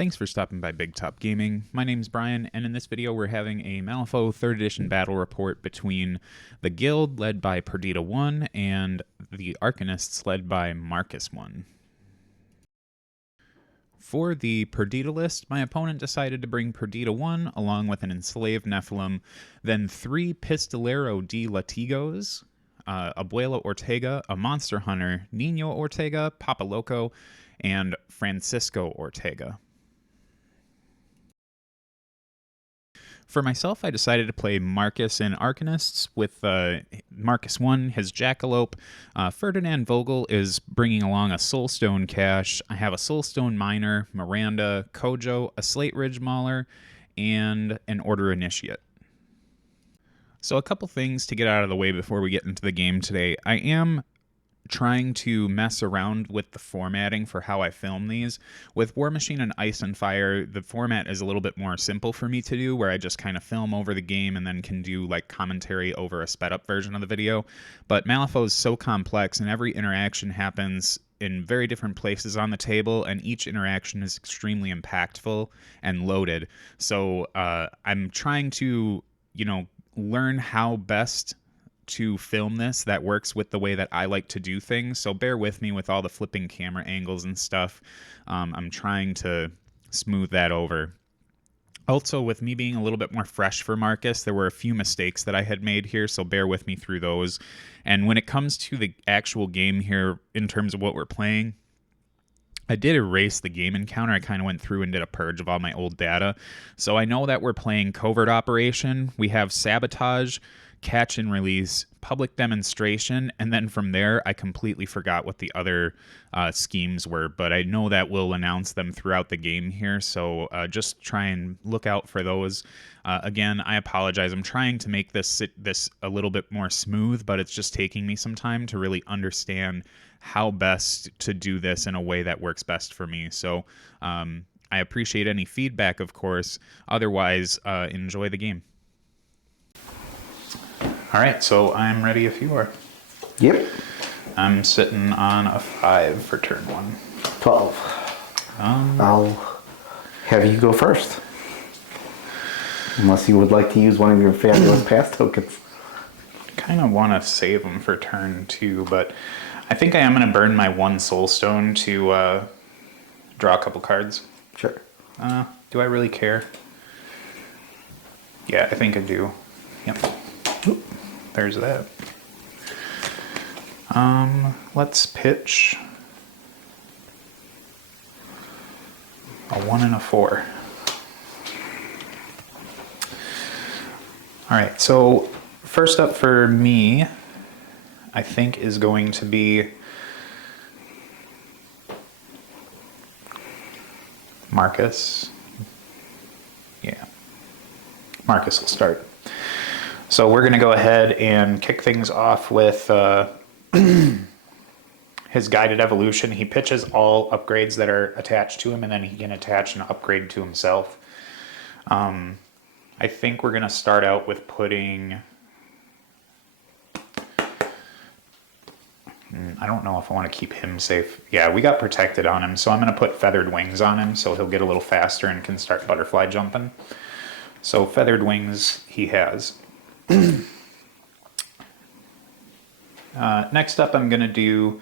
Thanks for stopping by Big Top Gaming. My name's Brian, and in this video we're having a Malifaux 3rd Edition battle report between the Guild, led by Perdita 1, and the Arcanists, led by Marcus 1. For the Perdita list, my opponent decided to bring Perdita 1 along with an enslaved Nephilim, then 3 Pistolero de Latigos, Abuela Ortega, a Monster Hunter, Nino Ortega, Papa Loco, and Francisco Ortega. For myself, I decided to play Marcus and Arcanists with Marcus 1, his Jackalope. Ferdinand Vogel is bringing along a Soulstone Cache. I have a Soulstone Miner, Miranda, Kojo, a Slate Ridge Mauler, and an Order Initiate. So a couple things to get out of the way before we get into the game today. I am trying to mess around with the formatting for how I film these. With War Machine and Ice and Fire, the format is a little bit more simple for me to do, where I just kind of film over the game and then can do like commentary over a sped up version of the video. But Malifaux is so complex, and every interaction happens in very different places on the table, and each interaction is extremely impactful and loaded. So I'm trying to, learn how best to film this that works with the way that I like to do things. So bear with me with all the flipping camera angles and stuff. I'm trying to smooth that over. Also, with me being a little bit more fresh for Marcus, there were a few mistakes that I had made here, so bear with me through those. And when it comes to the actual game here, in terms of what we're playing, I did erase the game encounter. I kind of went through and did a purge of all my old data. So I know that we're playing Covert Operation. We have Sabotage, Catch and Release, Public Demonstration, and then from there I completely forgot what the other schemes were, but I know that we'll announce them throughout the game here, so just try and look out for those. Again, I apologize. I'm trying to make this a little bit more smooth, but it's just taking me some time to really understand how best to do this in a way that works best for me. So I appreciate any feedback, of course. Otherwise, enjoy the game. All right, so I'm ready if you are. Yep. I'm sitting on a 5 for turn 1. 12. I'll have you go first. Unless you would like to use one of your fabulous pass tokens. Kind of want to save them for turn 2, but I think I am going to burn my 1 Soulstone to draw a couple cards. Sure. Do I really care? Yeah, I think I do. Yep. Oop. There's that. Let's pitch a 1 and a 4. All right, so first up for me, I think, is going to be Marcus. Yeah, Marcus will start. So we're going to go ahead and kick things off with his Guided Evolution. He pitches all upgrades that are attached to him, and then he can attach an upgrade to himself. I think we're going to start out with putting... I don't know if I want to keep him safe. Yeah, we got protected on him, so I'm going to put Feathered Wings on him so he'll get a little faster and can start butterfly jumping. So Feathered Wings he has. Next up, I'm going to do,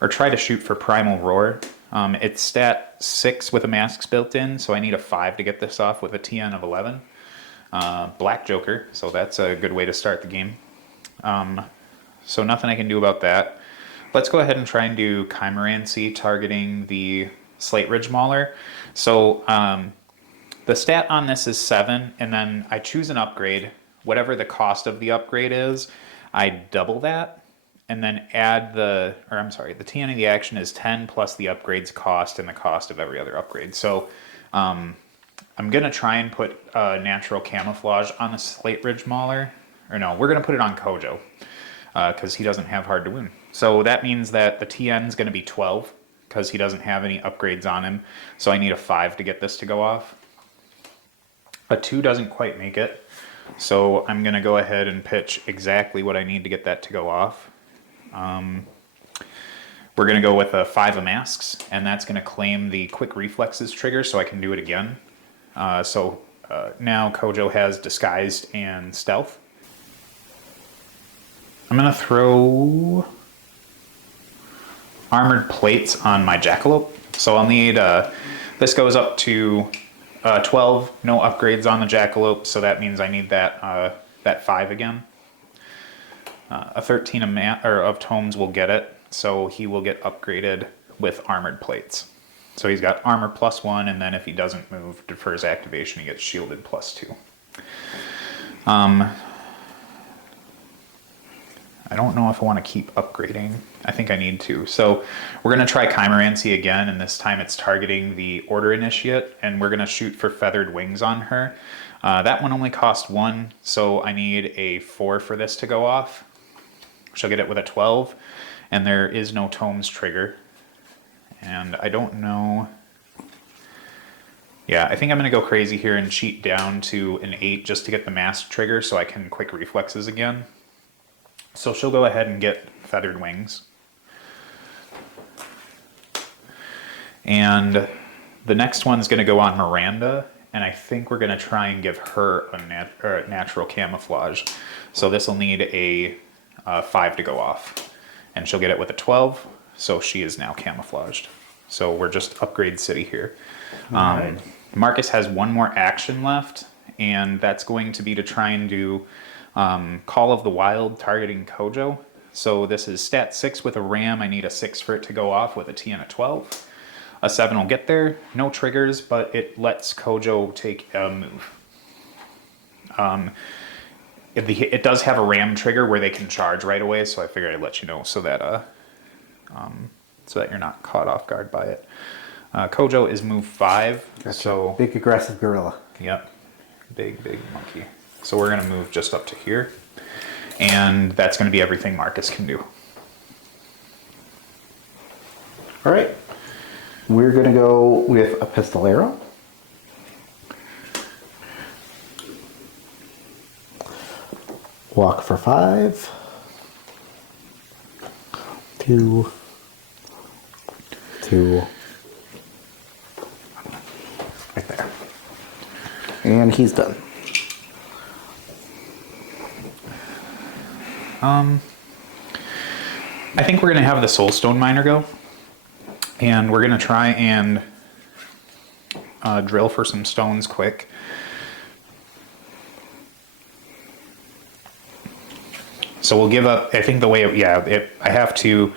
or try to shoot for Primal Roar. It's stat 6 with a masks built in, so I need a 5 to get this off with a TN of 11. Black Joker, so that's a good way to start the game. So nothing I can do about that. Let's go ahead and try and do Chimerancy targeting the Slate Ridge Mauler. So the stat on this is 7, and then I choose an upgrade. Whatever the cost of the upgrade is, I double that, and then add the TN of the action is 10 plus the upgrade's cost and the cost of every other upgrade. So I'm going to try and put Natural Camouflage on the Slate Ridge Mauler. Or no, we're going to put it on Kojo, because he doesn't have Hard to Wound. So that means that the TN is going to be 12, because he doesn't have any upgrades on him. So I need a 5 to get this to go off. A 2 doesn't quite make it. So I'm going to go ahead and pitch exactly what I need to get that to go off. we're going to go with a 5 of masks, and that's going to claim the quick reflexes trigger so I can do it again. Now Kojo has disguised and stealth. I'm going to throw armored plates on my jackalope. So I'll need, this goes up to 12, no upgrades on the jackalope, so that means I need that 5 again. A 13 of tomes will get it, so he will get upgraded with armored plates. So he's got armor +1, and then if he doesn't move for his activation, he gets shielded +2. I don't know if I want to keep upgrading. I think I need to. So we're going to try Chimerancy again, and this time it's targeting the Order Initiate, and we're going to shoot for Feathered Wings on her. That one only cost 1, so I need a 4 for this to go off. She'll get it with a 12, and there is no Tomes trigger. And I don't know... Yeah, I think I'm going to go crazy here and cheat down to an 8 just to get the mask trigger so I can quick reflexes again. So she'll go ahead and get Feathered Wings. And the next one's going to go on Miranda, and I think we're going to try and give her a natural camouflage. So this will need a 5 to go off. And she'll get it with a 12, so she is now camouflaged. So we're just upgrade city here. Right. Marcus has one more action left, and that's going to be to try and do Call of the Wild targeting Kojo. So this is stat 6 with a ram. I need a 6 for it to go off with a T and a 12. A 7 will get there. No triggers, but it lets Kojo take a move. It does have a ram trigger where they can charge right away, so I figured I'd let you know so that you're not caught off guard by it. Kojo is move 5. Gotcha. So big aggressive gorilla. Yep. Big monkey. So we're going to move just up to here. And that's going to be everything Marcus can do. All right. We're going to go with a pistolero. Walk for 5. 2. Right there. And he's done. I think we're going to have the Soulstone Miner go. And we're going to try and drill for some stones quick. So we'll give up, I think the way, I have to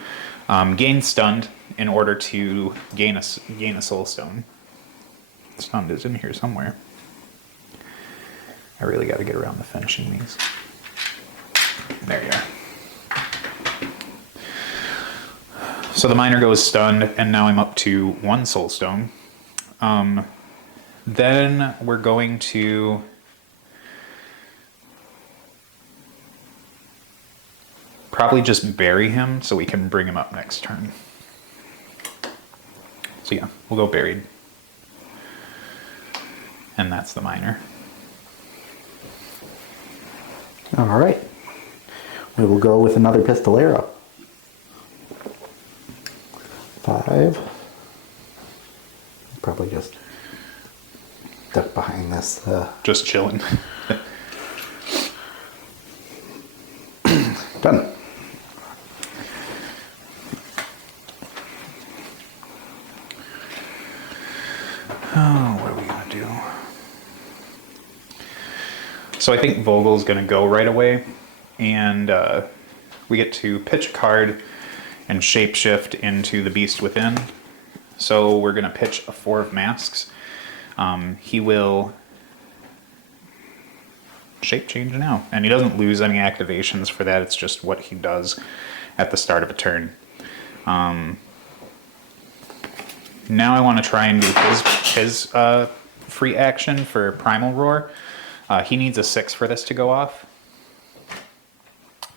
gain stunned in order to gain a soulstone. Stunned is in here somewhere. I really got to get around to finishing these. There you are. So the miner goes stunned, and now I'm up to 1 soulstone. Then we're going to probably just bury him so we can bring him up next turn. So yeah, we'll go buried. And that's the miner. All right. We will go with another pistolero. 5. Probably just duck behind this. Just chilling. Done. Oh, what are we going to do? So I think Vogel's going to go right away, and we get to pitch a card and shapeshift into the beast within. So we're going to pitch a 4 of masks. He will shape change now, and he doesn't lose any activations for that. It's just what he does at the start of a turn. Now I want to try and do his free action for Primal Roar. He needs a 6 for this to go off.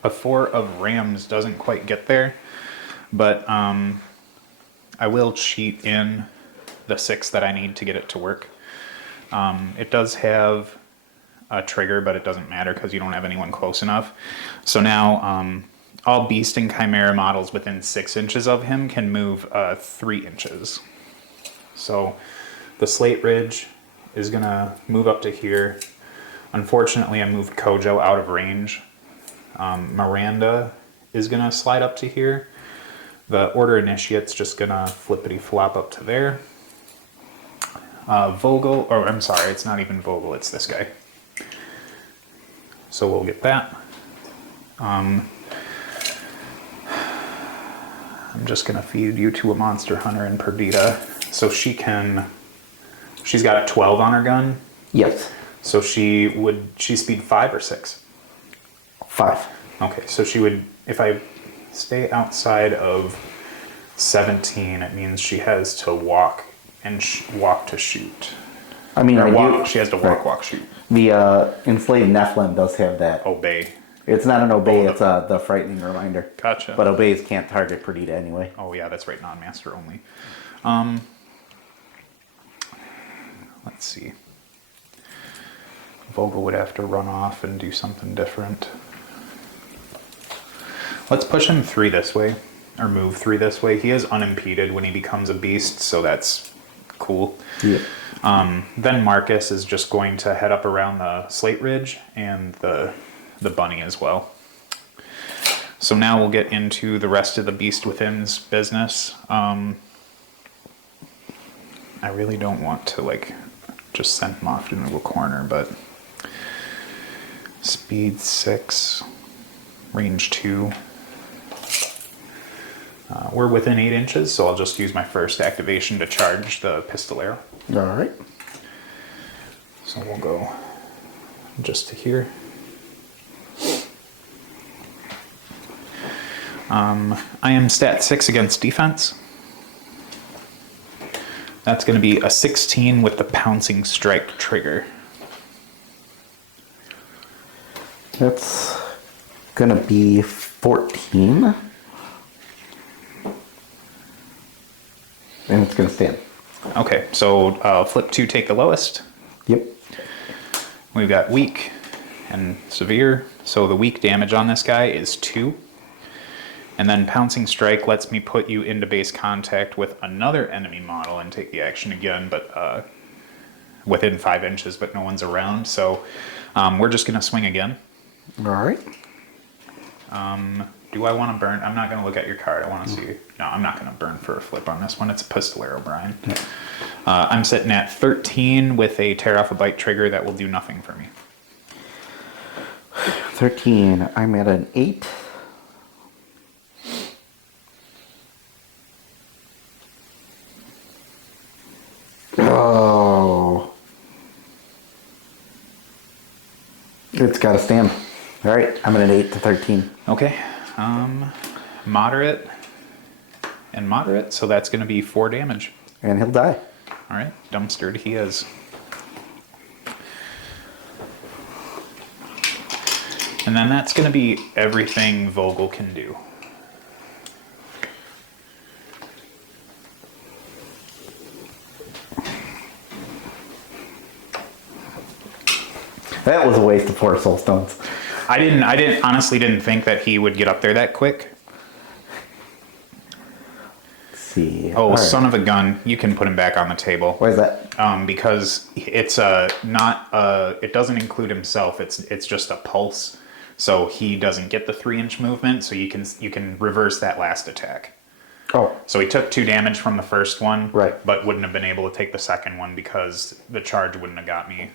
A 4 of Rams doesn't quite get there, but I will cheat in the 6 that I need to get it to work. It does have a trigger, but it doesn't matter because you don't have anyone close enough. So now all beast and chimera models within 6 inches of him can move 3 inches. So the Slate Ridge is gonna move up to here. Unfortunately, I moved Kojo out of range. Miranda is gonna slide up to here. The Order Initiate's just gonna flippity flop up to there. Vogel, or I'm sorry, it's not even Vogel, it's this guy. So we'll get that. I'm just gonna feed you to a monster hunter in Perdita. So she's got a 12 on her gun. Yes. So she's speed 5 or 6? 5. Okay, so she would, if I stay outside of 17, it means she has to walk and walk to shoot. I mean, she has to walk, walk, shoot. The enslaved Nephilim does have that. Obey. It's not an obey, it's the frightening reminder. Gotcha. But obeys can't target Perdita anyway. Oh yeah, that's right, non-master only. Let's see. Vogel would have to run off and do something different. Let's push him 3 this way, or move 3 this way. He is unimpeded when he becomes a beast, so that's cool. Yeah. Then Marcus is just going to head up around the Slate Ridge and the bunny as well. So now we'll get into the rest of the Beast Within's business. I really don't want to just send him off into a corner, but speed 6, range 2. We're within 8 inches, so I'll just use my first activation to charge the pistol arrow. All right. So we'll go just to here. I am stat 6 against defense. That's going to be a 16 with the pouncing strike trigger. That's gonna be 14. And it's gonna stand. Okay, so flip 2, take the lowest. Yep. We've got weak and severe. So the weak damage on this guy is 2. And then pouncing strike lets me put you into base contact with another enemy model and take the action again, but within 5 inches, but no one's around. So we're just gonna swing again. All right. Do I want to burn? I'm not going to look at your card. I want to see. No, I'm not going to burn for a flip on this one. It's a pistol arrow, Brian. Yeah. I'm sitting at 13 with a tear off a bite trigger that will do nothing for me. 13. I'm at an 8. Oh. It's got to stand. All right. I'm at an 8 to 13. Okay. Moderate and moderate. So that's going to be 4 damage. And he'll die. All right. Dumpstered he is. And then that's going to be everything Vogel can do. That was a waste of 4 soul stones. I honestly didn't think that he would get up there that quick. Let's see. Oh, All son right. of a gun. You can put him back on the table. Why is that? Because it's not it doesn't include himself. It's just a pulse. So he doesn't get the 3-inch movement, so you can reverse that last attack. Oh. So he took 2 damage from the first one, Right. but wouldn't have been able to take the second one because the charge wouldn't have got me,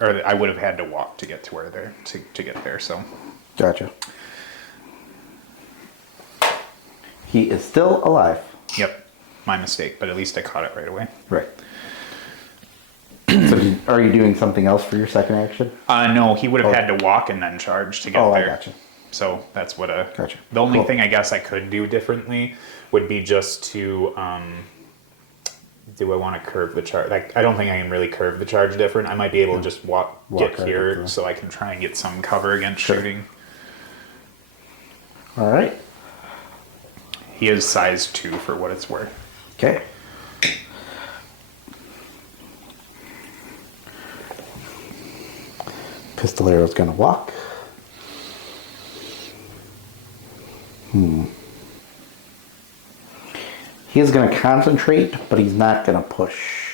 or I would have had to walk to get to where there to get there. So Gotcha. He is still alive. yep, my mistake, but at least I caught it right away. Right. So are you doing something else for your second action? No, he would have had to walk and then charge to get there. I gotcha. So that's what Gotcha. The only Cool. thing I guess I could do differently would be just to do I want to curve the charge? I don't think I can really curve the charge different. I might be able to just Walk get right here up to so I can try and get some cover against Sure. shooting. All right. He is size 2 for what it's worth. Okay. Pistol arrow's gonna walk. He is going to concentrate, but he's not going to push.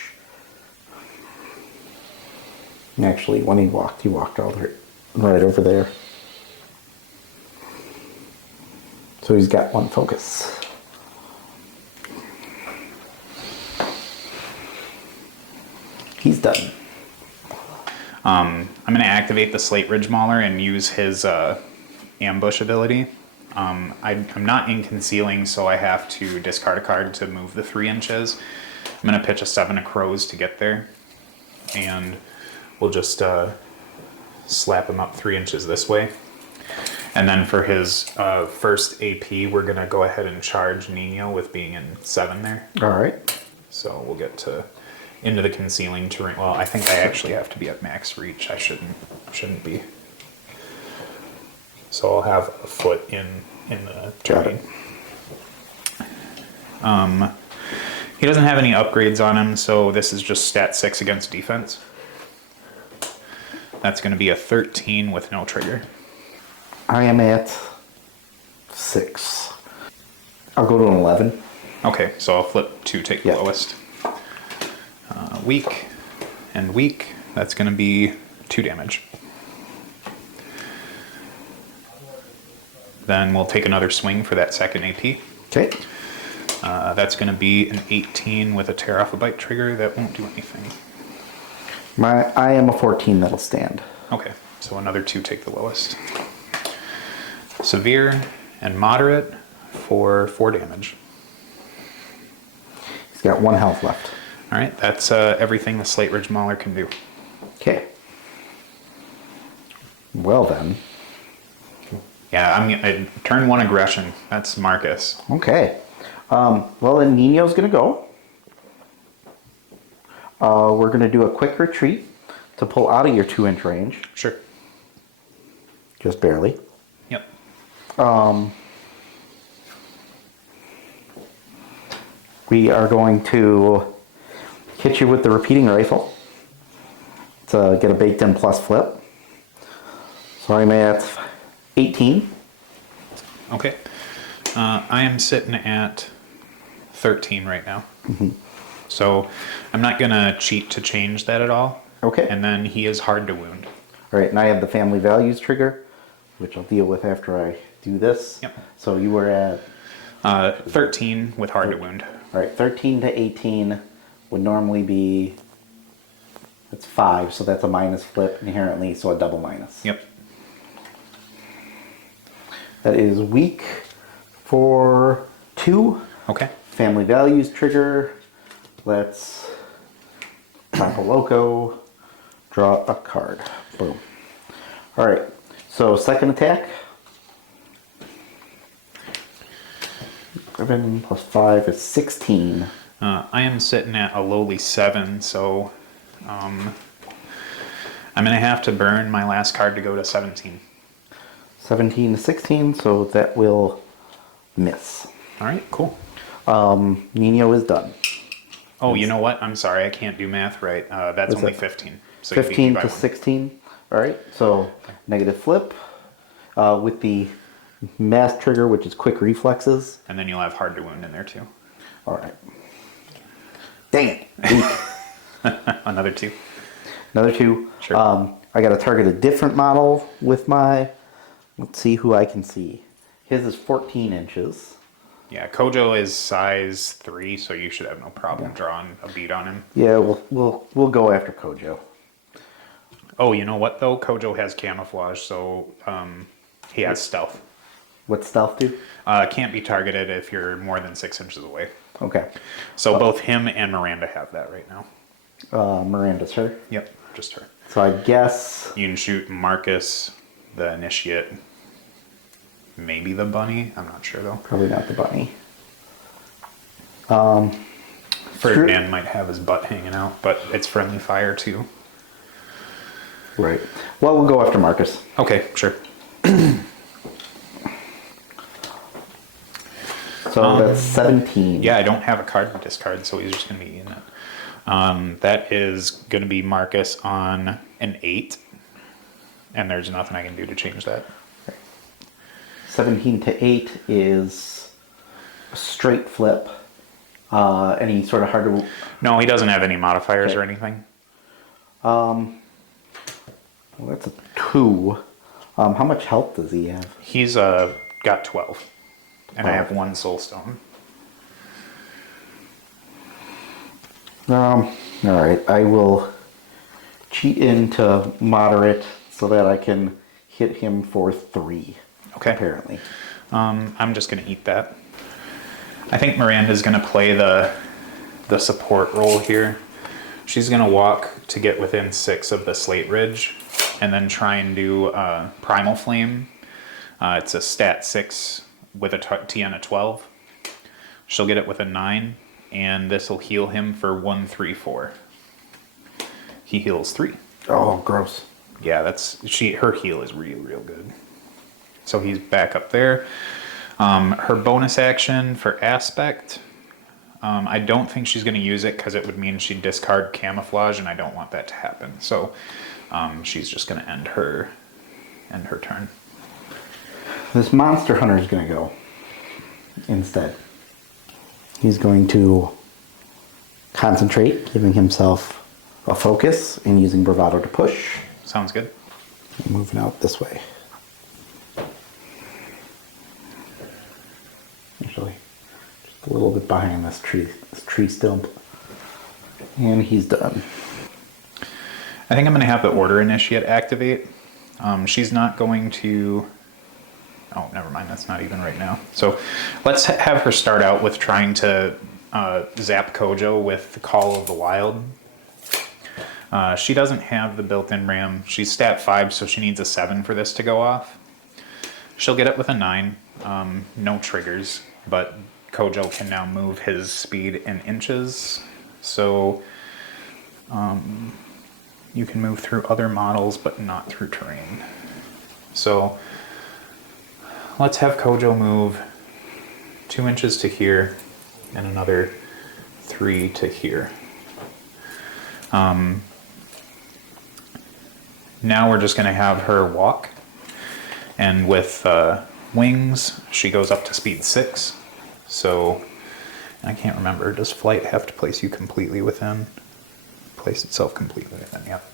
Actually, when he walked all right over there. So he's got one focus. He's done. I'm going to activate the Slate Ridge Mauler and use his ambush ability. I'm not in concealing, so I have to discard a card to move the 3 inches. I'm going to pitch a 7 of crows to get there. And we'll just slap him up 3 inches this way. And then for his first AP, we're going to go ahead and charge Nino with being in 7 there. All right. So we'll get into the concealing terrain. Well, I think I actually have to be at max reach. I shouldn't be. So I'll have a foot in the terrain. He doesn't have any upgrades on him, so this is just stat 6 against defense. That's going to be a 13 with no trigger. I am at 6. I'll go to an 11. Okay, so I'll flip 2, take the lowest. Weak and weak. That's going to be 2 damage. Then we'll take another swing for that second AP. Okay. That's going to be an 18 with a tear off a bite trigger. That won't do anything. I am a 14 that'll stand. Okay, so another 2, take the lowest. Severe and moderate for 4 damage. He's got 1 health left. All right, that's everything the Slate Ridge Mauler can do. Okay. Well then. Yeah, I'm turn 1 aggression. That's Marcus. Okay. Well then Nino's going to go. We're going to do a quick retreat to pull out of your 2-inch range. Sure. Just barely. Yep. We are going to hit you with the repeating rifle to get a baked in plus flip. So I'm at 18. Okay. I am sitting at 13 right now. Mm-hmm. So I'm not going to cheat to change that at all. Okay. And then he is hard to wound. All right, and I have the family values trigger, which I'll deal with after I do this. Yep. So you were at 13 with hard to wound. All right, 13 to 18 would normally be, that's 5, so that's a minus flip inherently, so a double minus. Yep. That is weak for 2. Okay. Family values trigger. Let's Taco Loco, draw a card. Boom. All right, so second attack. 7 plus 5 is 16. I am sitting at a lowly 7, so I'm going to have to burn my last card to go to 17. 17 to 16, so that will miss. All right, cool. Nino is done. Oh, you know what? I'm sorry, I can't do math right. That's only that? 15. So you beat me 15 by to 1. 16. All right, so negative flip with the mass trigger, which is quick reflexes. And then you'll have hard to wound in there too. All right. Dang it. Weak. Another 2. Another 2. Sure. I got to target a different model with my, let's see who I can see. His is 14 inches. Yeah, Kojo is size 3, so you should have no problem drawing a beat on him. Yeah, we'll go after Kojo. Oh, you know what though? Kojo has camouflage, so he has stealth. What's stealth do? Can't be targeted if you're more than 6 inches away. Okay. So both him and Miranda have that right now. Miranda's her. Yep, just her. So I guess You can shoot Marcus, the initiate, maybe the bunny. I'm not sure though. probably not the bunny. Ferdinand might have his butt hanging out, but it's friendly fire too. Right. Well, we'll go after Marcus. Okay, sure. So that's 17. Yeah, I don't have a card to discard, so he's just going to be in it. That is going to be Marcus on an 8, and there's nothing I can do to change that. 17 to 8 is a straight flip. Any sort of hard to... No, he doesn't have any modifiers Okay. or anything. Well, that's a 2. How much health does he have? He's got 12. And I have Oh. 1 soulstone. Alright, I will cheat into moderate so that I can hit him for 3. Okay. Apparently. I'm just going to eat that. I think Miranda's going to play the support role here. She's going to walk to get within 6 of the Slate Ridge and then try and do Primal Flame. It's a stat 6 with a TN of 12. She'll get it with a 9, and this will heal him for 1, 3, 4. He heals 3. Oh, gross. Yeah, her heal is real good. So he's back up there. Her bonus action for Aspect, I don't think she's going to use it because it would mean she'd discard Camouflage, and I don't want that to happen. So she's just going to end her turn. This Monster Hunter is going to go instead. He's going to concentrate, giving himself a focus and using Bravado to push. Sounds good. Moving out this way. Actually, just a little bit behind this tree stump. And he's done. I think I'm going to have the Order Initiate activate. She's not going to... Oh, never mind. That's not even right now. So let's have her start out with trying to zap Kojo with the Call of the Wild. She doesn't have the built-in ram. She's stat 5, so she needs a 7 for this to go off. She'll get it with a 9. No triggers, but Kojo can now move his speed in inches. So you can move through other models, but not through terrain. So let's have Kojo move 2 inches to here and another 3 to here. Now we're just going to have her walk, and with wings, she goes up to speed 6. So I can't remember. Does flight have to place you completely within? Place itself completely within. Yep.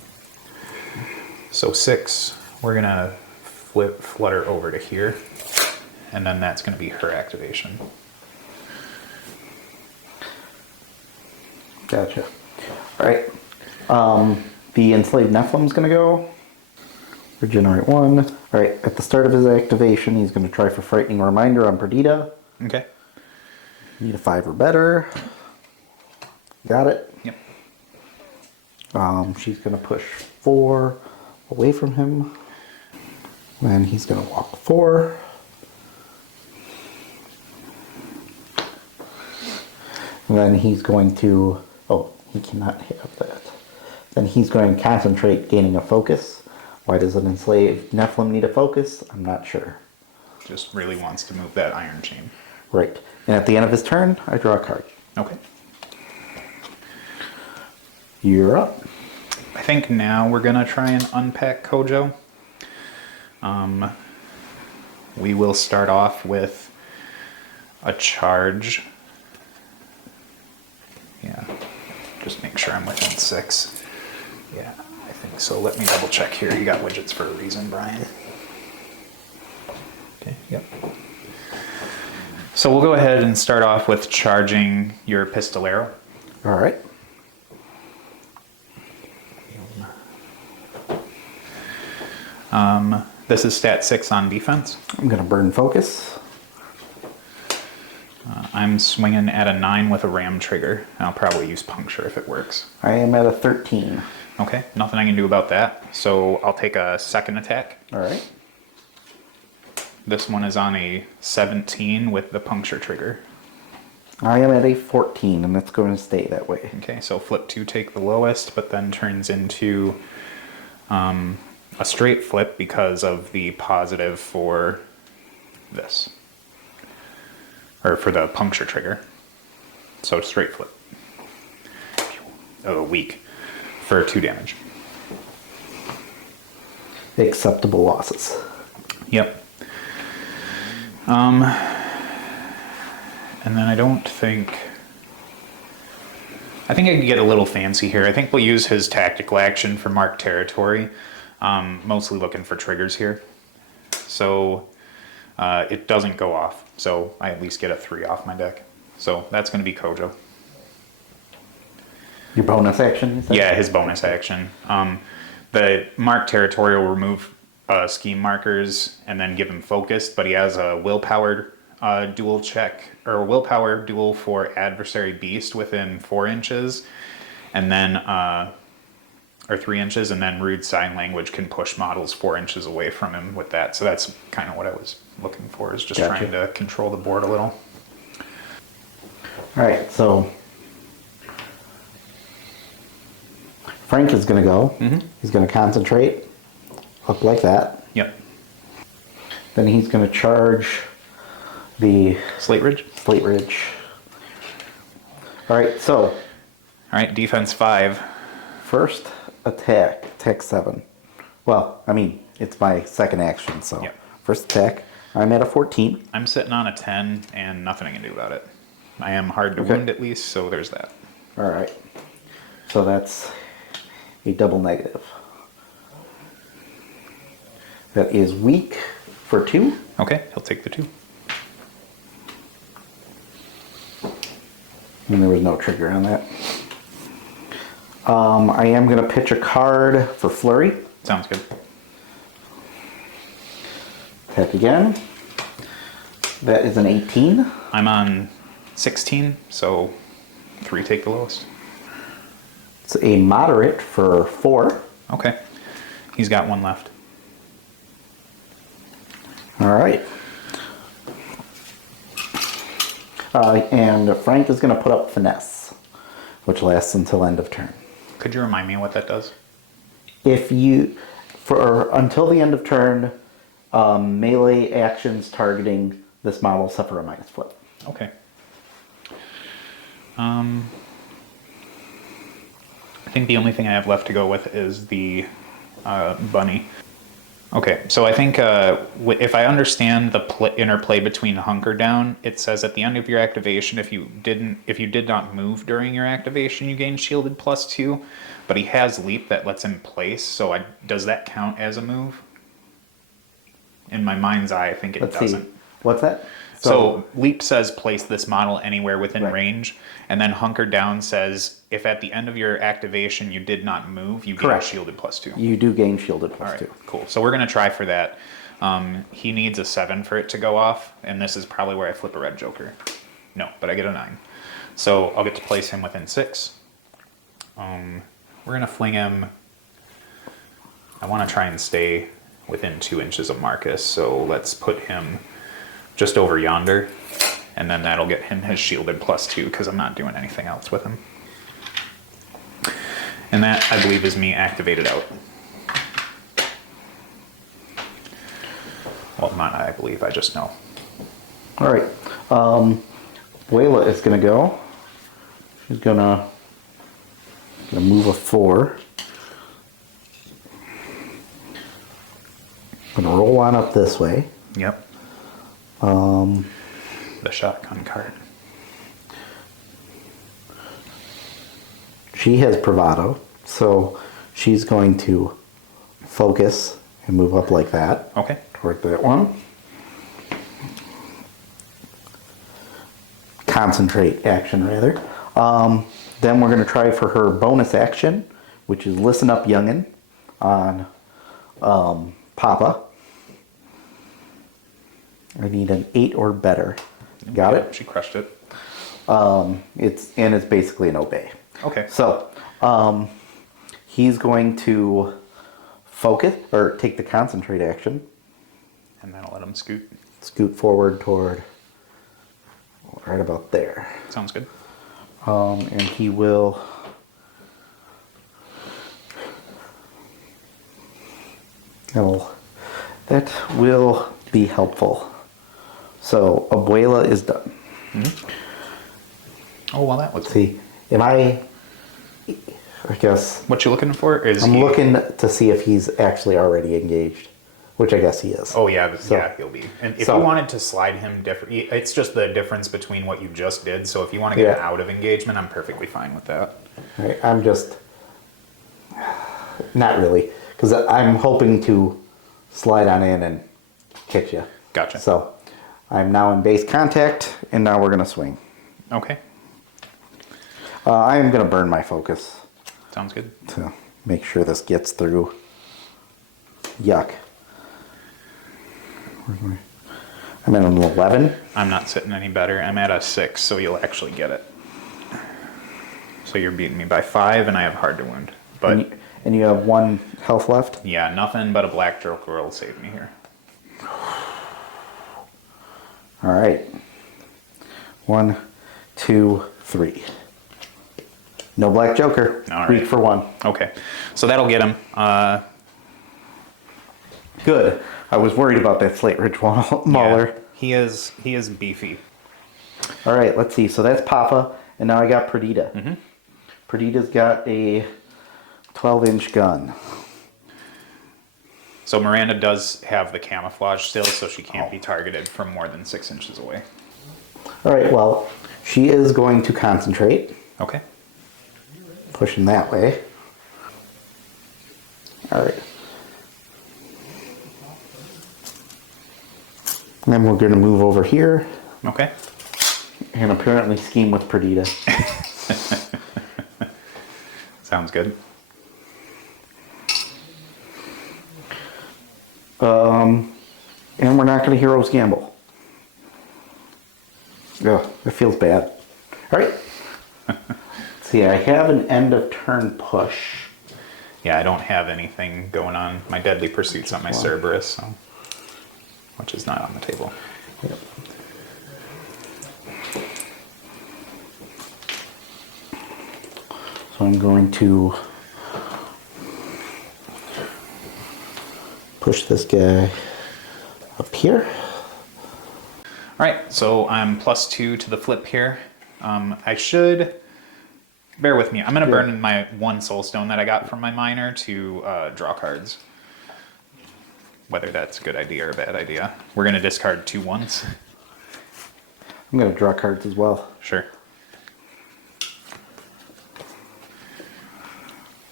So 6. We're going to flutter over to here, and then that's going to be her activation. Gotcha. All right. The Enslaved Nephilim's going to go. Regenerate 1. All right. At the start of his activation, he's going to try for Frightening Reminder on Perdita. Okay. Need a 5 or better. Got it. Yep. She's going to push 4 away from him. Then he's going to walk 4. And then he's going to... Oh, he cannot have that. Then he's going to concentrate, gaining a focus. Why does an Enslaved Nephilim need a focus? I'm not sure. Just really wants to move that Iron Chain. Right. And at the end of his turn, I draw a card. Okay. You're up. I think now we're going to try and unpack Kojo. We will start off with a charge. Yeah. Just make sure I'm within 6. Yeah, I think so. Let me double check here. You got widgets for a reason, Brian. Okay, yep. So we'll go ahead and start off with charging your Pistolero. All right. This is stat 6 on defense. I'm going to burn focus. I'm swinging at a 9 with a ram trigger. I'll probably use puncture if it works. I am at a 13. Okay, nothing I can do about that. So I'll take a second attack. All right. This one is on a 17 with the puncture trigger. I am at a 14, and it's going to stay that way. Okay, so flip 2, take the lowest, but then turns into a straight flip because of the positive for this. Or for the puncture trigger. So straight flip. Oh, weak. For 2 damage. Acceptable losses. Yep. And then I think I could get a little fancy here. I think we'll use his tactical action for marked territory. Mostly looking for triggers here. So it doesn't go off. So I at least get a 3 off my deck. So that's going to be Kojo. Your bonus action, you said? Yeah, his bonus action. The marked territory will remove scheme markers and then give him focused, but he has a willpower duel check, or a willpower duel for adversary beast within 4 inches, and then, or 3 inches, and then rude sign language can push models 4 inches away from him with that. So that's kind of what I was looking for, is just trying to control the board a little. All right, so Frank is going to go. He's going to concentrate, hook like that. Yep. Then he's going to charge the Slate Ridge. Slate Ridge. All right, so. All right, defense 5. First attack, attack 7. Well, I mean, it's my second action, so. Yep. First attack, I'm at a 14. I'm sitting on a 10 and nothing I can do about it. I am hard to wound at least, so there's that. All right. So that's a double negative. That is weak for 2. Okay, he'll take the 2. And there was no trigger on that. I am going to pitch a card for Flurry. Sounds good. Attack again. That is an 18. I'm on 16, so 3 take the lowest. It's a moderate for 4. Okay. He's got 1 left. All right. And Frank is going to put up Finesse, which lasts until end of turn. Could you remind me what that does? If you, until the end of turn, melee actions targeting this model suffer a minus flip. Okay. I think the only thing I have left to go with is the bunny. Okay, so I think if I understand the interplay between hunker down, it says at the end of your activation, if you did not move during your activation, you gain shielded +2. But he has leap that lets him place. So does that count as a move? In my mind's eye, I think it doesn't. See. What's that? So leap says place this model anywhere within range, and then hunker down says if at the end of your activation you did not move, you gain shielded +2. You do gain shielded +2. All right, cool. So we're gonna try for that. He needs a 7 for it to go off, and this is probably where I flip a red joker. No, but I get a 9. So I'll get to place him within 6. We're gonna fling him. I want to try and stay within 2 inches of Marcus, so let's put him just over yonder, and then that'll get him his shielded +2 because I'm not doing anything else with him. And that, I believe, is me activated out. Well, not I believe, I just know. All right. Layla is going to go. She's going to move a 4. I'm going to roll on up this way. Yep. The shotgun card. She has bravado, so she's going to focus and move up like that. Okay. Toward that one. Concentrate action, rather. Then we're going to try for her bonus action, which is Listen Up Youngin' on Papa. I need an 8 or better. Got it? She crushed it. It's basically an obey. Okay. So, he's going to focus, or take the concentrate action. And then I'll let him scoot. Scoot forward toward right about there. Sounds good. And he will... That will be helpful. So, Abuela is done. Mm-hmm. Oh, well, that was... See, I guess... What you're looking for is I'm looking to see if he's actually already engaged which I guess he is. Oh yeah, yeah, he'll be. And if So- you wanted to slide him different, it's just the difference between what you just did. So if you want to get an out of engagement, I'm perfectly fine with that. Right, I'm just not really, because I'm hoping to slide on in and hit you. Gotcha. So I'm now in base contact, and now we're gonna swing. Okay, I am gonna burn my focus sounds good. to make sure this gets through. Yuck. I'm at an 11. I'm not sitting any better. I'm at a 6, so you'll actually get it. So you're beating me by 5, and I have hard to wound. But And you have 1 health left? yeah, nothing but a black joker will save me here. All right. 1, 2, 3. No black joker. All right. Weak for 1. Okay, so that'll get him. Good. I was worried about that Slate Ridge Mauler. Yeah, he is beefy. All right, let's see. So that's Papa, and now I got Perdita. Perdita's got a 12-inch gun. So Miranda does have the camouflage still, so she can't be targeted from more than 6 inches away. All right, well, she is going to concentrate. Okay. Pushing that way. All right. And then we're going to move over here Okay. and apparently scheme with Perdita. Sounds good. And we're not going to Hero's Gamble. Ugh, it feels bad. All right. See, I have an end of turn push. Yeah, I don't have anything going on. My Deadly Pursuit's on my Cerberus, so, which is not on the table. Yep. So I'm going to push this guy up here. All right, so I'm +2 to the flip here. I should, bear with me. I'm going to burn my 1 soulstone that I got from my miner to draw cards. Whether that's a good idea or a bad idea. We're going to discard 2 1s. I'm going to draw cards as well. Sure.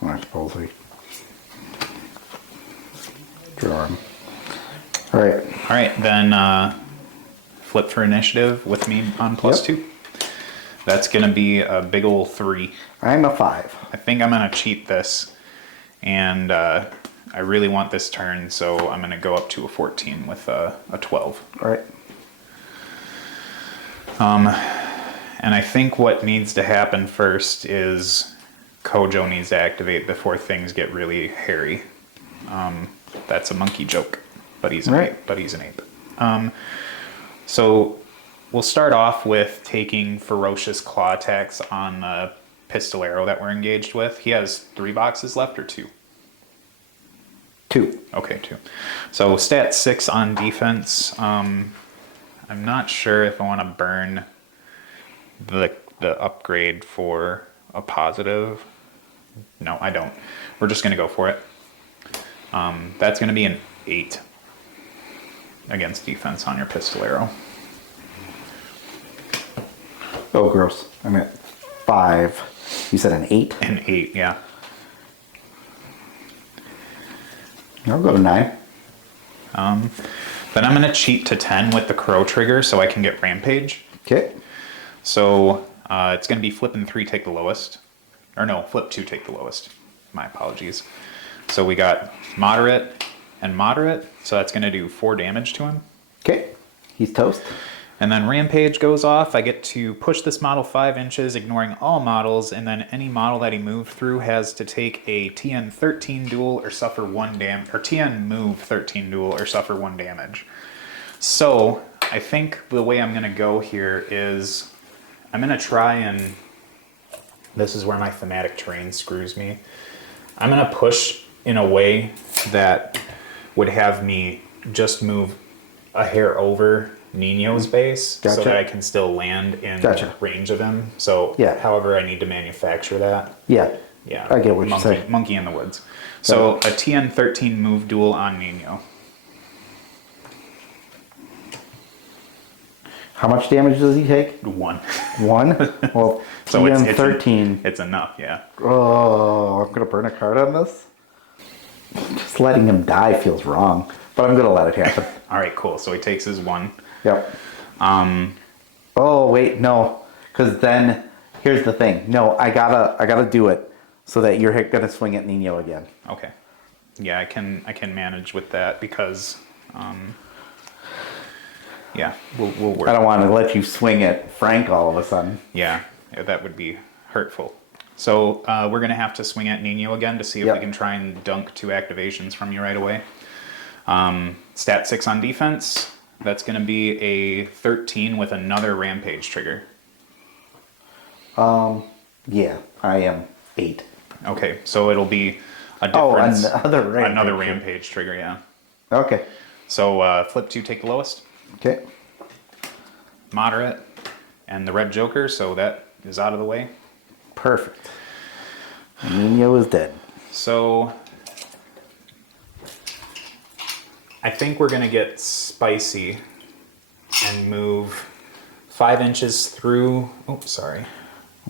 Well, I suppose we draw them. All right. All right, then flip for initiative with me on +2. That's going to be a big ol' 3. I'm a 5. I think I'm going to cheat this, and I really want this turn, so I'm going to go up to a 14 with a 12. All right. And I think what needs to happen first is Kojo needs to activate before things get really hairy. That's a monkey joke, but he's an Right. ape. But he's an ape. So we'll start off with taking ferocious claw attacks on the pistolero that we're engaged with. He has 3 boxes left or 2? 2. Okay, 2. So stat 6 on defense. I'm not sure if I want to burn the upgrade for a positive. No, I don't. We're just going to go for it. That's going to be an 8 against defense on your pistolero. Oh, gross. I'm at 5. You said an 8? An 8, yeah. I'll go to 9. Then I'm going to cheat to 10 with the crow trigger so I can get rampage. Okay. So it's going to be flip and 3, take the lowest. Or no, flip 2, take the lowest. My apologies. So we got moderate and moderate. So that's going to do 4 damage to him. Okay. He's toast. And then rampage goes off. I get to push this model 5 inches, ignoring all models, and then any model that he moved through has to take a TN 13 duel or suffer 1 damage, or TN move 13 duel or suffer 1 damage. So I think the way I'm going to go here is I'm going to try and, this is where my thematic terrain screws me. I'm going to push in a way that would have me just move a hair over Nino's base so that I can still land in range of him. So however I need to manufacture that. Yeah. Yeah. I get what you're saying. Monkey in the woods. So a TN 13 move duel on Nino. How much damage does he take? 1. 1? Well, So TN it's 13. It's enough, yeah. Oh, I'm going to burn a card on this? Just letting him die feels wrong, but I'm going to let it happen. All right, cool. So he takes his 1. Yep. Oh, wait, no. Because then, here's the thing. No, I gotta do it so that you're going to swing at Nino again. Okay. Yeah, I can manage with that because, yeah, we'll work. I don't want to let you swing at Frank all of a sudden. Yeah, that would be hurtful. So we're going to have to swing at Nino again to see if Yep. we can try and dunk 2 activations from you right away. Stat 6 on defense. That's going to be a 13 with another rampage trigger. Yeah, I am 8. Okay, so it'll be a difference. another rampage. Rampage trigger, yeah. Okay. So flip 2, take the lowest. Okay. Moderate. And the red joker, so that is out of the way. Perfect. Nino is dead. So I think we're going to get spicy and move 5 inches through. Oh, sorry.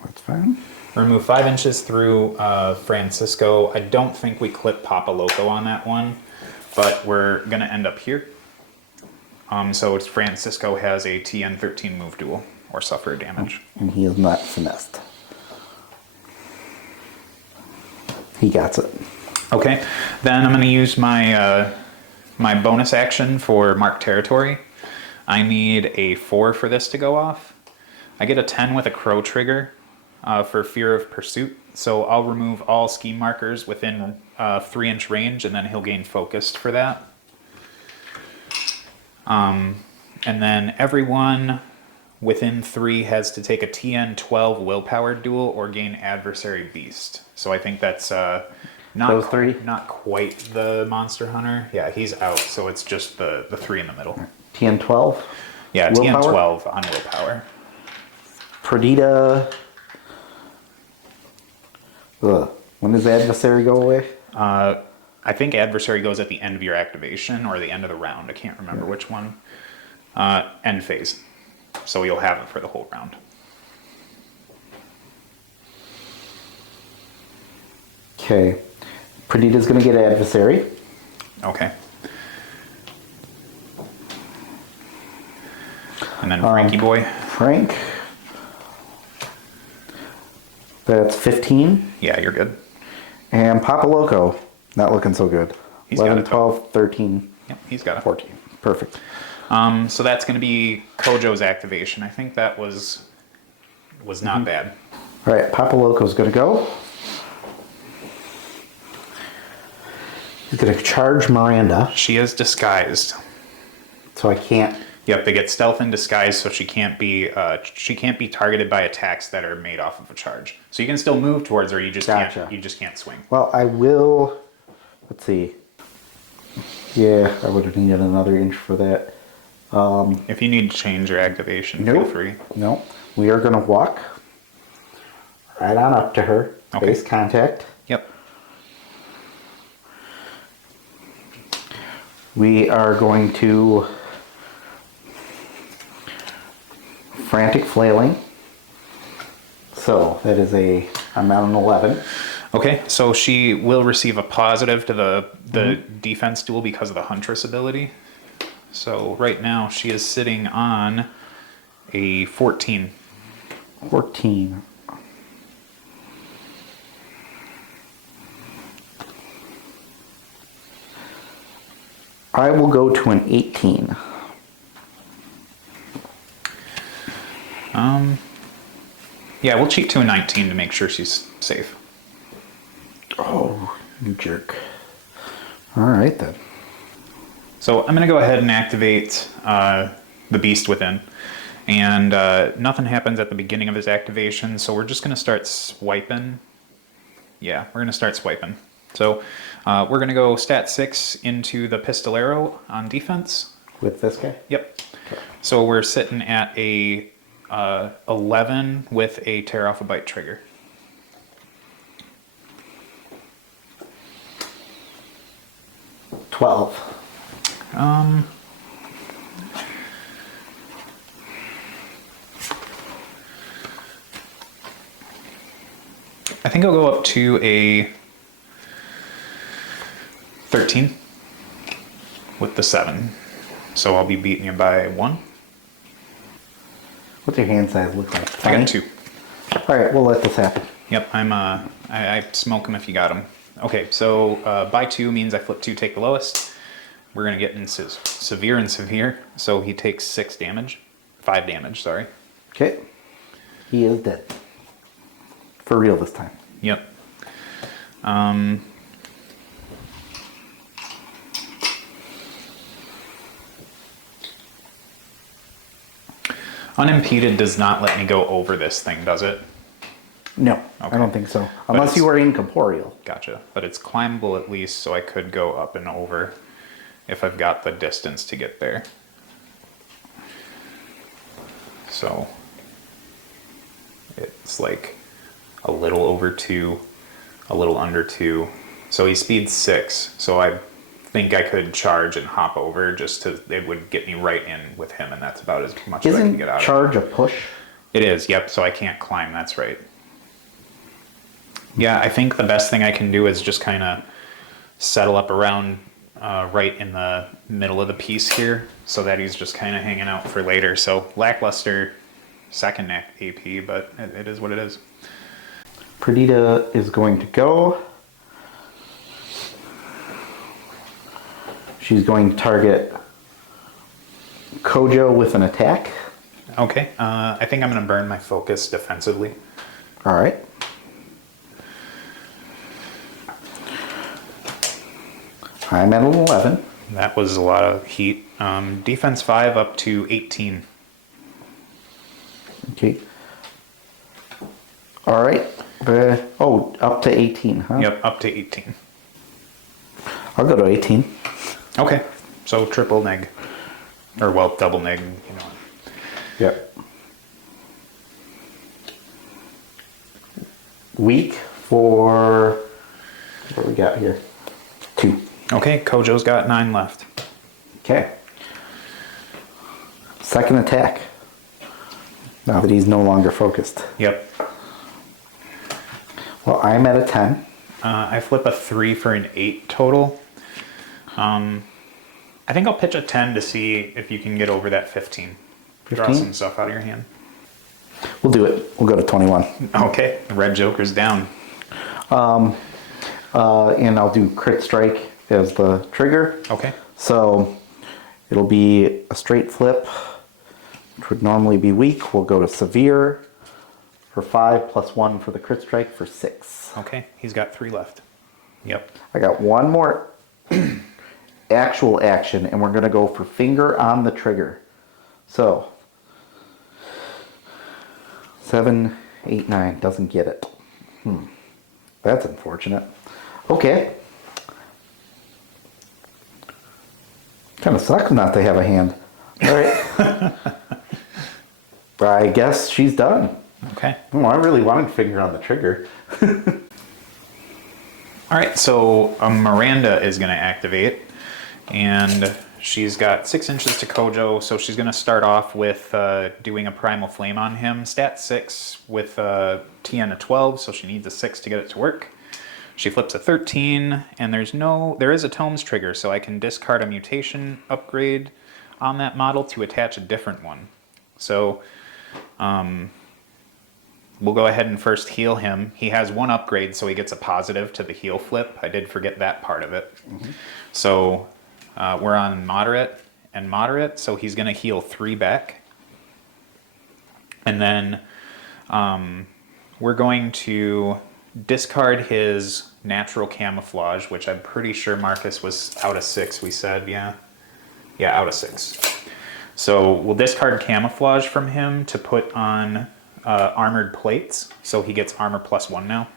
That's fine. We're going to move 5 inches through Francisco. I don't think we clip Papa Loco on that one, but we're going to end up here. So it's Francisco has a TN 13 move duel or suffer damage. And he is not finessed. He got it. Okay, then I'm going to use my my bonus action for Mark Territory. I need a 4 for this to go off. I get a 10 with a crow trigger for Fear of Pursuit, so I'll remove all ski markers within 3-inch range, and then he'll gain focused for that. And then everyone within 3 has to take a TN 12 willpower duel or gain adversary beast. So I think that's not Those 3? Not quite the Monster Hunter. Yeah, he's out, so it's just the 3 in the middle. TN 12? Yeah, Willpower? TN 12 on willpower. Perdita. Ugh. When does adversary go away? I think adversary goes at the end of your activation or the end of the round. I can't remember which one. End phase. So you'll have it for the whole round. Okay. Perdita's going to get adversary. Okay. And then Frankie boy. Frank. That's 15. Yeah, you're good. And Papa Loco. Not looking so good. He's got 11, it, 12, 13, Yep, he's got it. 14. Perfect. So that's going to be Kojo's activation. I think that was not bad. All right, Papa Loco's going to go. He's going to charge Miranda, She is disguised. so I can't. Yep, they get stealth and disguise, so she can't be targeted by attacks that are made off of a charge. So you can still move towards her. You just Gotcha. can't swing. Well, I will. Let's see. Yeah, I would have needed another inch for that. If you need to change your activation, Nope. feel free. No, we are going to walk right on up to her. Okay. Base contact. Yep. We are going to frantic flailing. So that is I'm at an 11. Okay, so she will receive a positive to the defense duel because of the Huntress ability. So right now she is sitting on a 14. 14. I will go to an 18. Yeah, we'll cheat to a 19 to make sure she's safe. Oh, you jerk. All right then. So I'm going to go ahead and activate the Beast Within. And nothing happens at the beginning of his activation, so we're just going to start swiping. Yeah, we're going to start swiping. So we're going to go stat 6 into the Pistolero on defense. With this guy? Yep. So we're sitting at a 11 with a tear off a bite trigger. I think I'll go up to a 13 with the 7. So I'll be beating you by 1. What's your hand size look like? I got 2. All right, we'll let this happen. Yep, I smoke them if you got them. Okay, so by 2 means I flip 2, take the lowest. We're gonna get into severe and severe. So he takes 6 damage, 5 damage. Sorry. Okay. He is dead. For real this time. Yep. Unimpeded does not let me go over this thing, does it? No, Okay. I don't think so. Unless you are incorporeal. Gotcha. But it's climbable at least, so I could go up and over if I've got the distance to get there. So it's like a little over 2, a little under 2. So he speeds 6, so I think I could charge and hop over just to, it would get me right in with him, and that's about as much as I can get out of it. Isn't charge a push? It is, yep, so I can't climb, that's right. Yeah, I think the best thing I can do is just kind of settle up around right in the middle of the piece here, so that he's just kind of hanging out for later. So lackluster second AP, but it is what it is. Perdita is going to go. She's going to target Kojo with an attack. Okay, I think I'm going to burn my focus defensively. All right. I'm at an 11. That was a lot of heat. Defense 5 up to 18. Okay. All right. Up to 18, huh? Yep, up to 18. I'll go to 18. Okay, so triple neg. Or, well, double neg, you know. Yep. Weak for... What do we got here? 2. Okay, Kojo's got 9 left. Okay. Second attack. Now that he's no longer focused. Yep. Well, I'm at a 10. I flip a 3 for an 8 total. I think I'll pitch a 10 to see if you can get over that 15. 15? Draw some stuff out of your hand. We'll do it. We'll go to 21. Okay, the red joker's down. And I'll do crit strike as the trigger. Okay. So it'll be a straight flip, which would normally be weak. We'll go to severe for 5 plus 1 for the crit strike for 6. Okay, he's got 3 left. Yep. I got one more actual action, and we're going to go for finger on the trigger. So 7, 8, 9 doesn't get it. That's unfortunate. Okay. Kind of sucks not to have a hand. All right. I guess she's done. Okay. Oh, I really wanted finger on the trigger. All right, so Miranda is going to activate, and she's got 6 inches to Kojo, so she's going to start off with doing a Primal Flame on him. Stat 6 with TN of 12, so she needs a 6 to get it to work. She flips a 13, and there is a Tomes trigger, so I can discard a mutation upgrade on that model to attach a different one. So we'll go ahead and first heal him. He has 1 upgrade, so he gets a positive to the heal flip. I did forget that part of it. So we're on moderate and moderate, so he's going to heal 3 back. And then we're going to discard his natural camouflage, which I'm pretty sure Marcus was out of 6, we said, yeah? Yeah, out of 6. So we'll discard camouflage from him to put on armored plates, so he gets armor +1 now.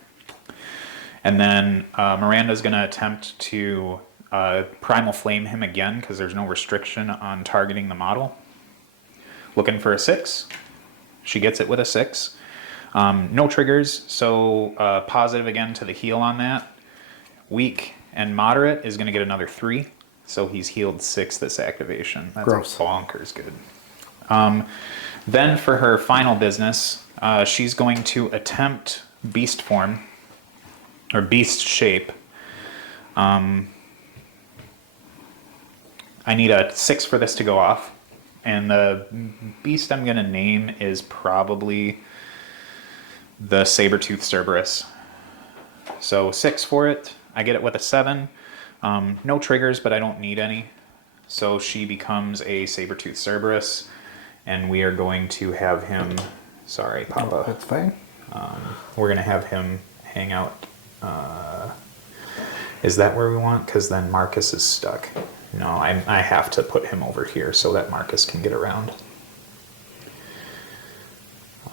And then Miranda's going to attempt to Primal Flame him again, because there's no restriction on targeting the model. Looking for a 6. She gets it with a 6. No triggers, so positive again to the heal on that. Weak and moderate is going to get another 3, so he's healed 6 this activation. That's gross. Bonkers good. Then for her final business, she's going to attempt Beast Form or beast shape. I need a 6 for this to go off. And the beast I'm going to name is probably the Saber-Tooth Cerberus. So 6 for it. I get it with a 7. No triggers, but I don't need any. So she becomes a Saber-Tooth Cerberus. And we are going to have him... Sorry, Papa. Oh, that's fine. We're going to have him hang out. Is that where we want? Because then Marcus is stuck. No, I have to put him over here so that Marcus can get around.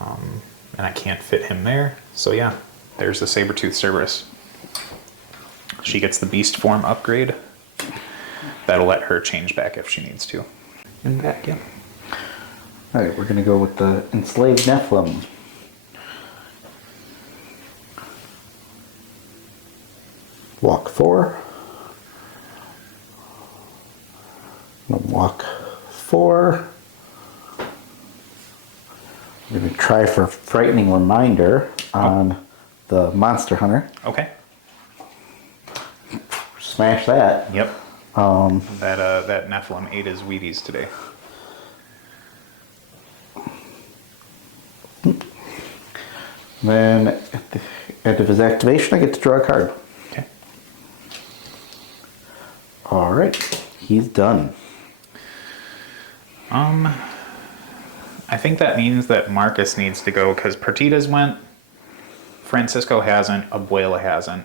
And I can't fit him there. So yeah, there's the Saber-Tooth Cerberus. She gets the beast form upgrade. That'll let her change back if she needs to. And back, yeah. Alright, we're going to go with the enslaved Nephilim. Walk 4. Walk 4. We're going to try for Frightening Reminder on the Monster Hunter. Okay. Smash that. Yep. That Nephilim ate his Wheaties today. Then at the end of his activation, I get to draw a card. Okay. Alright, he's done. I think that means that Marcus needs to go because Perdita's went, Francisco hasn't, Abuela hasn't,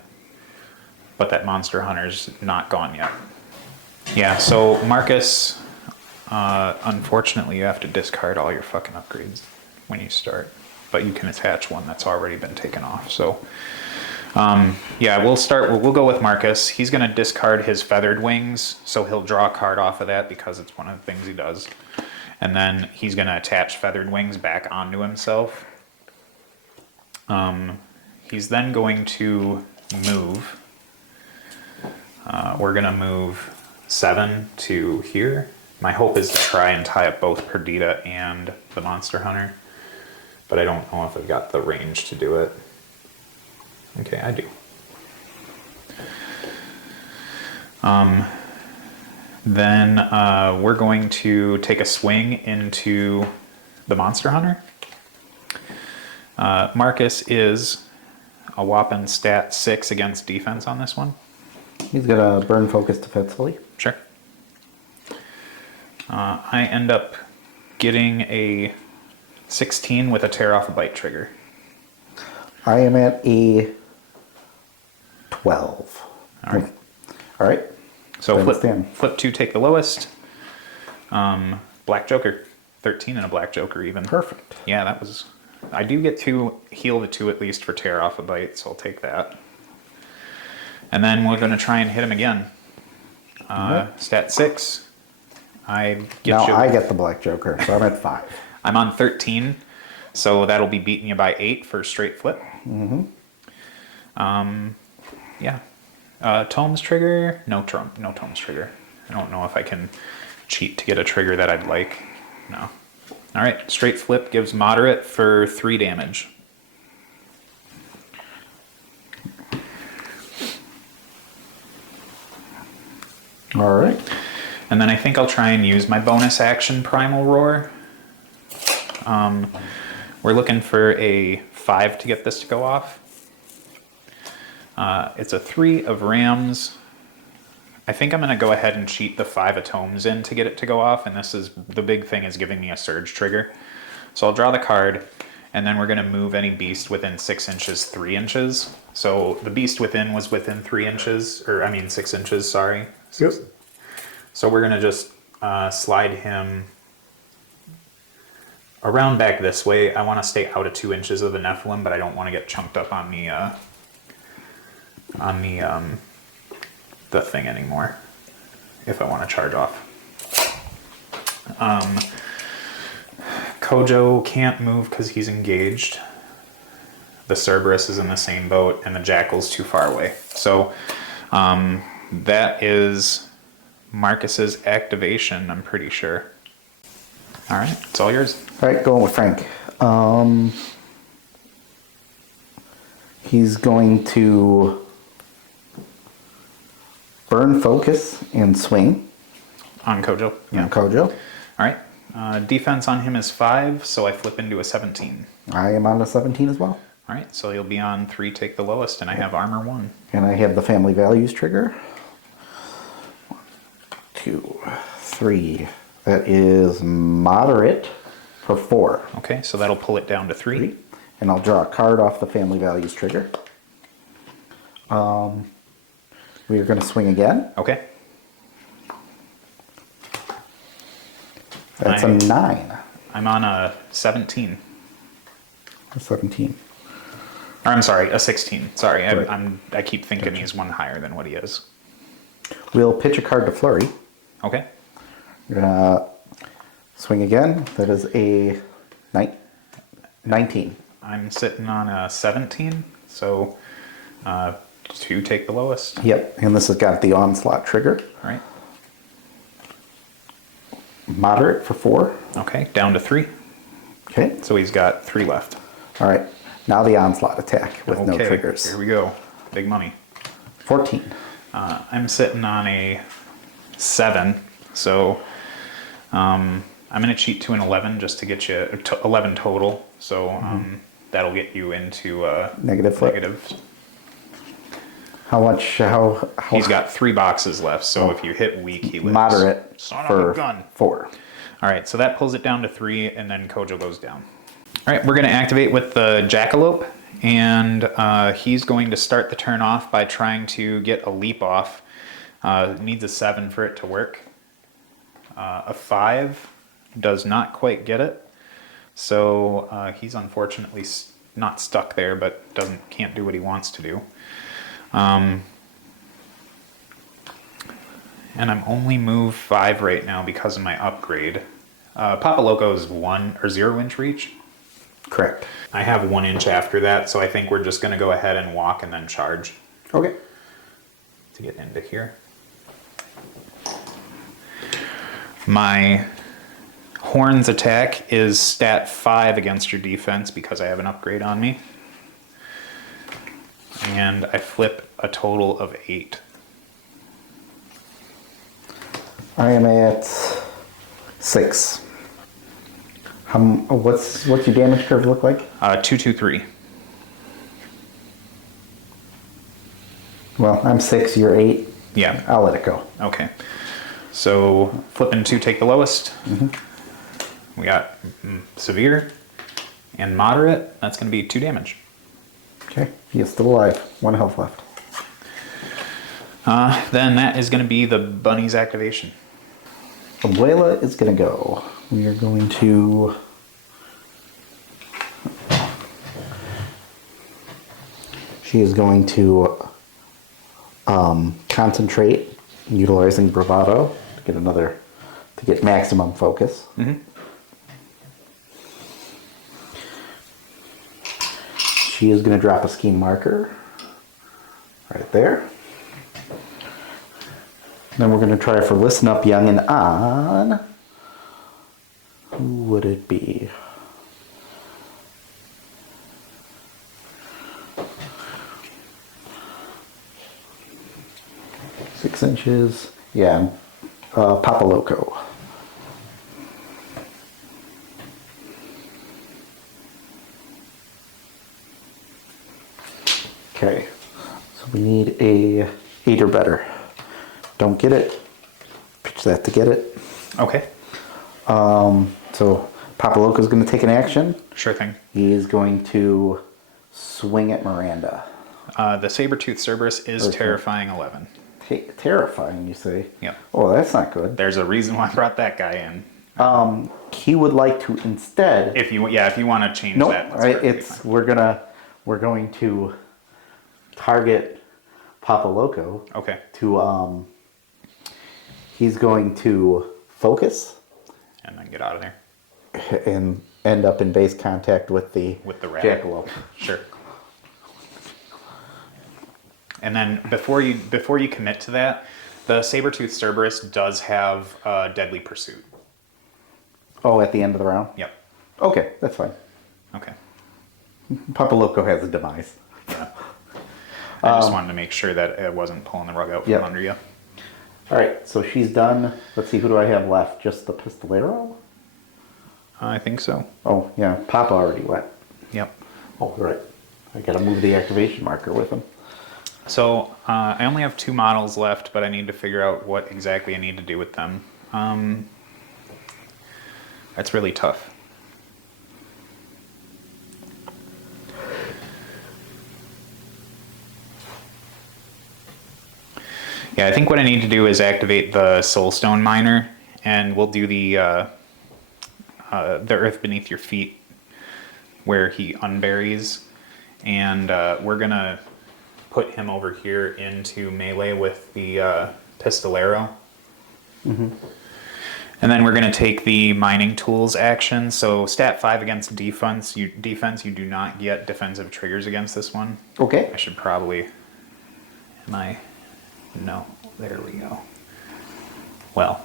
but that Monster Hunter's not gone yet. Yeah, so Marcus, unfortunately you have to discard all your fucking upgrades when you start, but you can attach one that's already been taken off. So yeah, we'll go with Marcus. He's going to discard his Feathered Wings, so he'll draw a card off of that because it's one of the things he does. And then he's going to attach Feathered Wings back onto himself. He's then going to move. We're going to move 7 to here. My hope is to try and tie up both Perdita and the Monster Hunter. But I don't know if I've got the range to do it. Okay, I do. Then we're going to take a swing into the Monster Hunter. Marcus is a whopping stat 6 against defense on this one. He's got a burn focus defensively. Sure. I end up getting a 16 with a tear off a bite trigger. I am at a 12. All right. All right. So flip 2, take the lowest. Black Joker, 13 and a Black Joker even. Perfect. Yeah, that was... I do get to heal the 2 at least for tear off a bite, so I'll take that. And then we're going to try and hit him again. Stat 6. I get the Black Joker, so I'm at 5. I'm on 13, so that'll be beating you by 8 for straight flip. Mm-hmm. Yeah. Tomes trigger? No Tomes trigger. I don't know if I can cheat to get a trigger that I'd like. No. All right, straight flip gives moderate for 3 damage. All right. And then I think I'll try and use my bonus action Primal Roar. We're looking for a 5 to get this to go off. It's a 3 of Rams. I think I'm going to go ahead and cheat the 5 of Tomes in to get it to go off, and this is the big thing is giving me a surge trigger. So I'll draw the card, and then we're going to move any beast within 6 inches, 3 inches. So the beast within was within 3 inches, or I mean 6 inches, sorry. Yep. So we're going to just slide him around back this way. I want to stay out of 2 inches of the Nephilim, but I don't want to get chunked up on the thing anymore if I want to charge off. Kojo can't move because he's engaged. The Cerberus is in the same boat, and the Jackal's too far away. So that is Marcus's activation, I'm pretty sure. All right, it's all yours. All right, going with Frank. He's going to burn, focus, and swing On Kojo. on Kojo. All right. Defense on him is 5, so I flip into a 17. I am on the 17 as well. All right, so you'll be on 3, take the lowest, and I have armor 1. And I have the family values trigger. 1, 2, 3. That is moderate for 4. Okay, so that'll pull it down to 3. And I'll draw a card off the family values trigger. We are going to swing again. Okay. That's a 9. I'm on a 17. A 17. Or I'm sorry, a 16. Sorry, Right. I keep thinking he's one higher than what he is. We'll pitch a card to flurry. Okay. We're going to swing again. That is a 19. I'm sitting on a 17, so 2 take the lowest. Yep, and this has got the onslaught trigger. All right. Moderate for 4. Okay, down to 3. Okay. So he's got 3 left. All right. Now the onslaught attack with no Okay, triggers. here we go. Big money. 14. I'm sitting on a 7, so I'm going to cheat to an 11 just to get you 11 total. So that'll get you into Negative flip. negative. How much? How He's got 3 boxes left, so if you hit weak, he lives. moderate Son of for a gun. 4. All right, so that pulls it down to 3, and then Kojo goes down. All right, we're going to activate with the Jackalope, and he's going to start the turn off by trying to get a leap off. It needs a 7 for it to work. A 5 does not quite get it, so he's unfortunately not stuck there, but can't do what he wants to do. And I'm only moved 5 right now because of my upgrade. Papa Loco's 1 or 0 inch reach. Correct. I have 1 inch after that, so I think we're just going to go ahead and walk and then charge Okay. to get into here. My horns attack is stat 5 against your defense because I have an upgrade on me. And I flip a total of 8. I am at 6. What's your damage curve look like? 2, 2, 3. Well, I'm 6. You're 8. Yeah. I'll let it go. Okay. So flipping 2, take the lowest. We got severe and moderate. That's going to be 2 damage. Okay. He is still alive. 1 health left. Then that is going to be the bunny's activation. Abuela is going to go. We are going to... She is going to concentrate, utilizing bravado to get maximum focus. She is going to drop a scheme marker right there. Then we're going to try for Listen Up Youngin' on... Who would it be? Six inches. Yeah. Papa Loco. Okay. So we need a 8 or better. Don't get it. Pitch that to get it. Okay. So Papa Loco's going to take an action. Sure thing. He is going to swing at Miranda. The saber-toothed Cerberus is terrifying 11. Terrifying, you say? Yep. Oh, that's not good. There's a reason why I brought that guy in. He would like to instead. If you want to change Nope. that. That's Right. perfectly It's fine. we're going to target Papa Loco. Okay. To he's going to focus And then get out of there. and end up in base contact with the rat. jackalope. Sure. And then before you commit to that, the saber-toothed Cerberus does have deadly pursuit. Oh, at the end of the round? Yep. Okay, that's fine. Okay. Papa Loco has a demise. Yeah. I just wanted to make sure that it wasn't pulling the rug out from Yep. under you. All right, so she's done. Let's see, who do I have left? Just the Pistolero? I think so. Oh, yeah, Papa already went. Yep. Oh, right. I gotta move the activation marker with him. So I only have 2 models left, but I need to figure out what exactly I need to do with them. That's really tough. Yeah, I think what I need to do is activate the Soulstone Miner, and we'll do the Earth Beneath Your Feet, where he unburies, and we're gonna put him over here into melee with the Pistolero. And then we're going to take the mining tools action. So stat 5 against defense. You do not get defensive triggers against this one. Okay. I should probably. No, there we go. Well,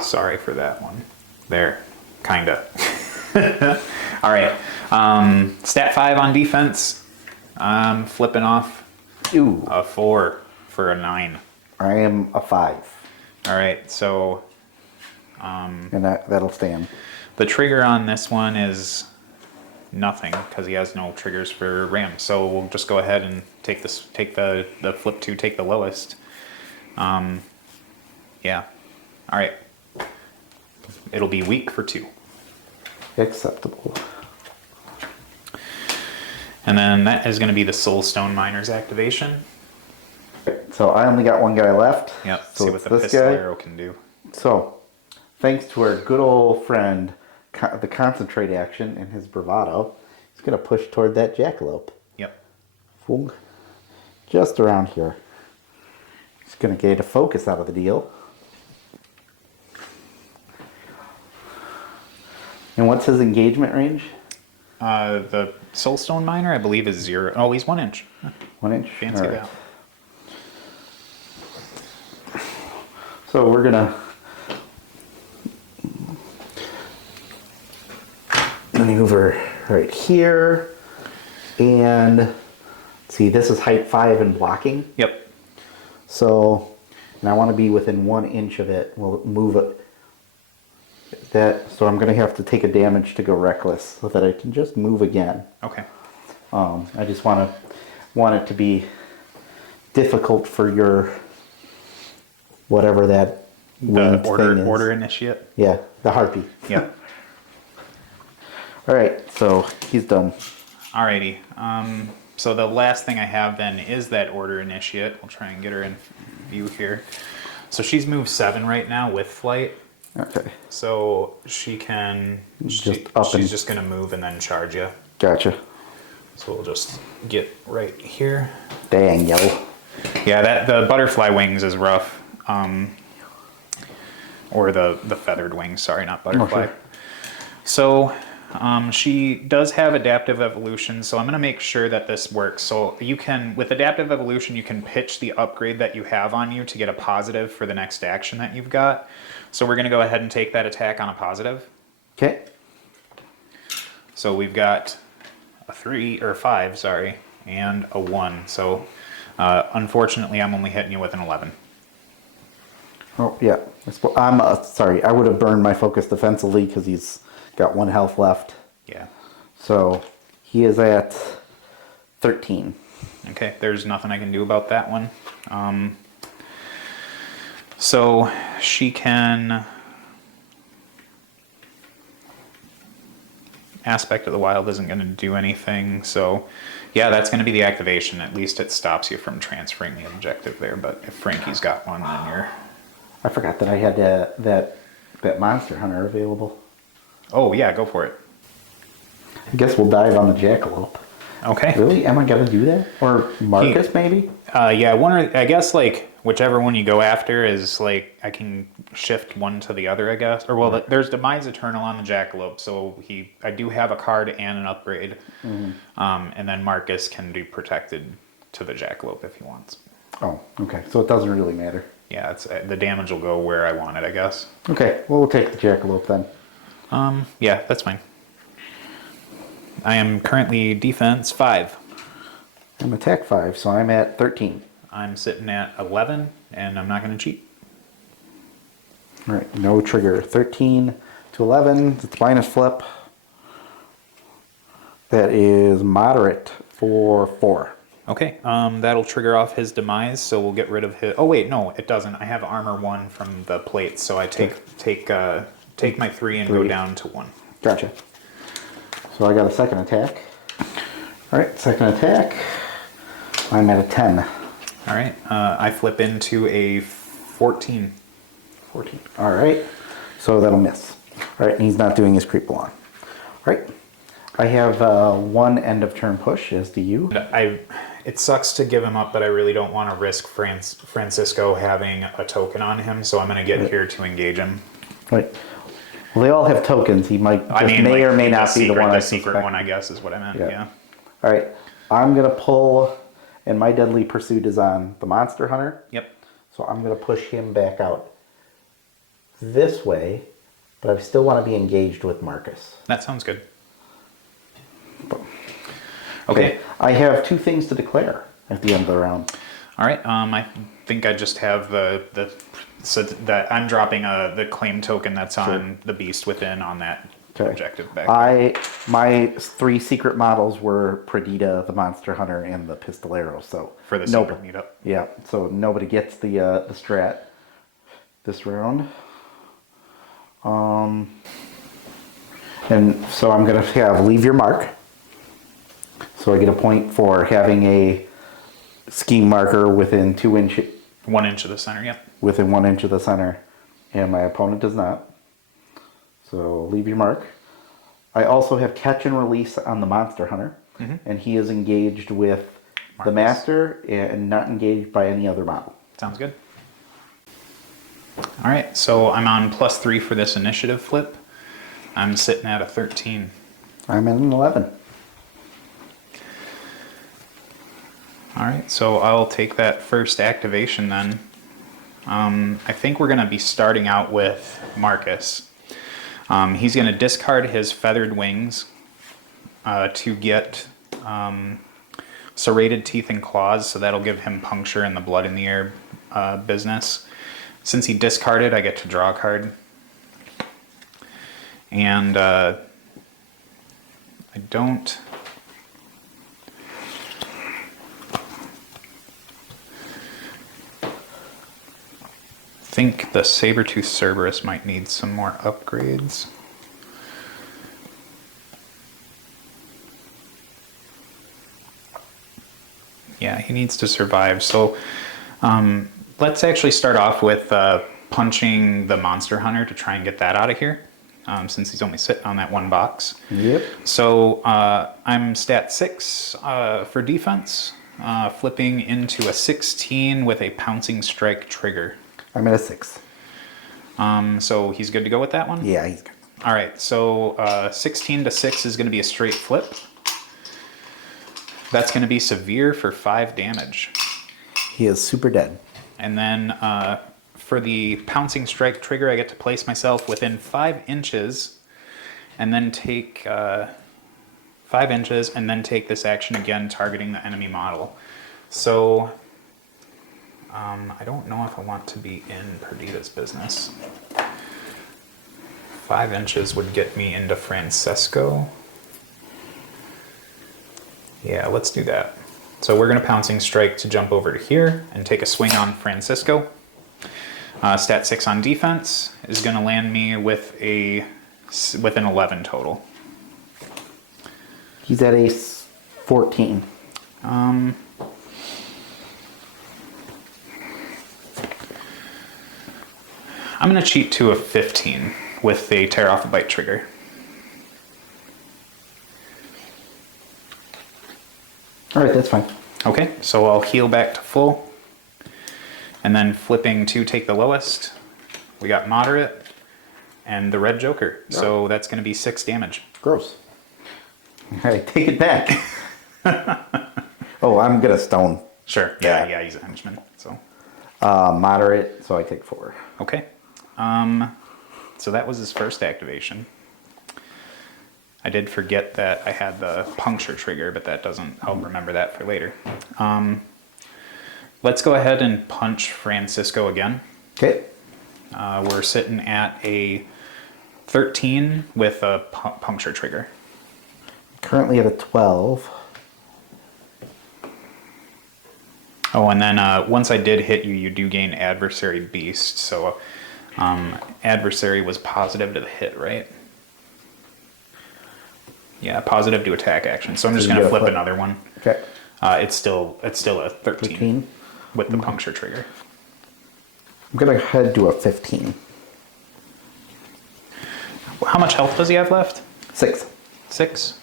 sorry for that one. There, kinda. All right. Stat 5 on defense. I'm flipping off Ooh, a 4 for a 9. I am a 5. All right, so And that'll stand. the trigger on this one is nothing because he has no triggers for ram. So we'll just go ahead and take this, take the flip 2, take the lowest. Yeah. All right. It'll be weak for 2. Acceptable. And then that is going to be the Soulstone Miner's activation. So I only got one guy left. Yep. So See what it's the this pistol guy. arrow can do. So, thanks to our good old friend, the concentrate action and his bravado, he's going to push toward that jackalope. Yep. Boom. Just around here. He's going to get a focus out of the deal. And what's his engagement range? The Soulstone Miner, I believe, is 0. Oh, he's 1 inch. 1 inch? Fancy All right. that. So we're going to maneuver right here. And see, this is height 5 and blocking. Yep. So, and I want to be within 1 inch of it. We'll move it. So I'm going to have to take a damage to go reckless so that I can just move again. Okay. I just want it to be difficult for your whatever that The winged thing is. order initiate. Yeah, the harpy. Yep. All right, so he's done. Alrighty. So the last thing I have then is that order initiate. We'll try and get her in view here. So she's moved 7 right now with flight. Okay, So she can. Just up she's and- just gonna move and then charge you. gotcha. So we'll just get right here. Dang, yo. Yeah, that the butterfly wings is rough. Or the feathered wings. Sorry, not butterfly. sure. So she does have adaptive evolution, so I'm going to make sure that this works. So you can, with adaptive evolution, you can pitch the upgrade that you have on you to get a positive for the next action that you've got. So we're going to go ahead and take that attack on a positive. Okay. So we've got a 3 or 5, sorry, and a 1. So unfortunately, I'm only hitting you with an 11. Oh, yeah. I'm sorry. I would have burned my focus defensively because he's got 1 health left. Yeah. So he is at 13. Okay, there's nothing I can do about that one. So she can Aspect of the Wild isn't going to do anything. So yeah, that's going to be the activation. At least it stops you from transferring the objective there. But if Frankie's got one, then you're... I forgot that I had that monster hunter available. Oh yeah, go for it. I guess we'll dive on the jackalope. Okay. Really? Am I gonna do that? Or Marcus, maybe? Yeah, I guess like whichever one you go after is like I can shift one to the other, I guess. Or well, there's Demise Eternal on the Jackalope, so I do have a card and an upgrade. And then Marcus can be protected to the Jackalope if he wants. Oh, okay. So it doesn't really matter. Yeah, it's the damage will go where I want it, I guess. Okay. Well, we'll take the jackalope then. Yeah, that's fine. I am currently defense 5. I'm attack 5, so I'm at 13. I'm sitting at 11, and I'm not going to cheat. All right, no trigger. 13 to 11. It's minus flip. That is moderate for 4. Okay, that'll trigger off his demise, so we'll get rid of his... Oh wait, no, it doesn't. I have armor 1 from the plates, so I take my 3 and go down to 1. Gotcha. So I got a second attack. All right, second attack. I'm at a 10. All right, I flip into a 14. 14. All right, so that'll miss. All right, and he's not doing his creep along. All right, I have 1 end of turn push, as do you. It sucks to give him up, but I really don't want to risk Francisco having a token on him, so I'm going to get here to engage him. Right. Well, they all have tokens. He might may or may not be the one. The secret one, I guess, is what I meant. Yeah. All right. I'm gonna pull, and my deadly pursuit is on the monster hunter. Yep. So I'm gonna push him back out this way, but I still want to be engaged with Marcus. That sounds good. Okay. I have 2 things to declare at the end of the round. All right. I think I just have so that I'm dropping the claim token that's on the beast within on that objective back. My 3 secret models were Perdita, the monster hunter, and the pistolero. So for the secret meetup. Yeah. So nobody gets the strat this round. And so I'm gonna have leave your mark. So I get a point for having a scheme marker within 2 inches. 1 inch of the center, yep. Within 1 inch of the center, and my opponent does not. So leave your mark. I also have catch and release on the monster hunter, and he is engaged with Marcus. The master and not engaged by any other model. Sounds good. All right, so I'm on +3 for this initiative flip. I'm sitting at a 13. I'm at an 11. All right, so I'll take that first activation then. I think we're going to be starting out with Marcus. He's going to discard his feathered wings to get serrated teeth and claws, so that'll give him puncture and the blood in the air business. Since he discarded, I get to draw a card. And I don't... think the Saber-Tooth Cerberus might need some more upgrades. Yeah, he needs to survive. So let's actually start off with punching the Monster Hunter to try and get that out of here, since he's only sitting on that 1 box. Yep. So I'm stat 6 for defense, flipping into a 16 with a pouncing strike trigger. I'm at a 6. So he's good to go with that one? Yeah, he's good. All right, so 16 to 6 is going to be a straight flip. That's going to be severe for 5 damage. He is super dead. And then for the pouncing strike trigger, I get to place myself within 5 inches and then take 5 inches and then take this action again, targeting the enemy model. So... I don't know if I want to be in Perdita's business. 5 inches would get me into Francesco. Yeah, let's do that. So we're going to pouncing strike to jump over to here and take a swing on Francisco. Stat 6 on defense is going to land me with an 11 total. He's at a 14. I'm going to cheat to a 15 with the tear off a bite trigger. All right, that's fine. Okay, so I'll heal back to full. And then flipping to take the lowest, we got moderate and the red joker. Yep. So that's going to be 6 damage. Gross. All right, take it back. Oh, I'm going to stone. Sure, yeah, he's a henchman. So moderate, so I take 4. Okay. So that was his first activation. I did forget that I had the puncture trigger, but that doesn't, I'll remember that for later. Let's go ahead and punch Francisco again. Okay. We're sitting at a 13 with a puncture trigger. Currently at a 12. Oh, and then once I did hit you, you do gain adversary beast. So adversary was positive to the hit, right? Yeah, positive to attack action. So I'm just going to flip another one. Okay. It's still a 13 with the puncture trigger. I'm going to head to a 15. How much health does he have left? 6. 6.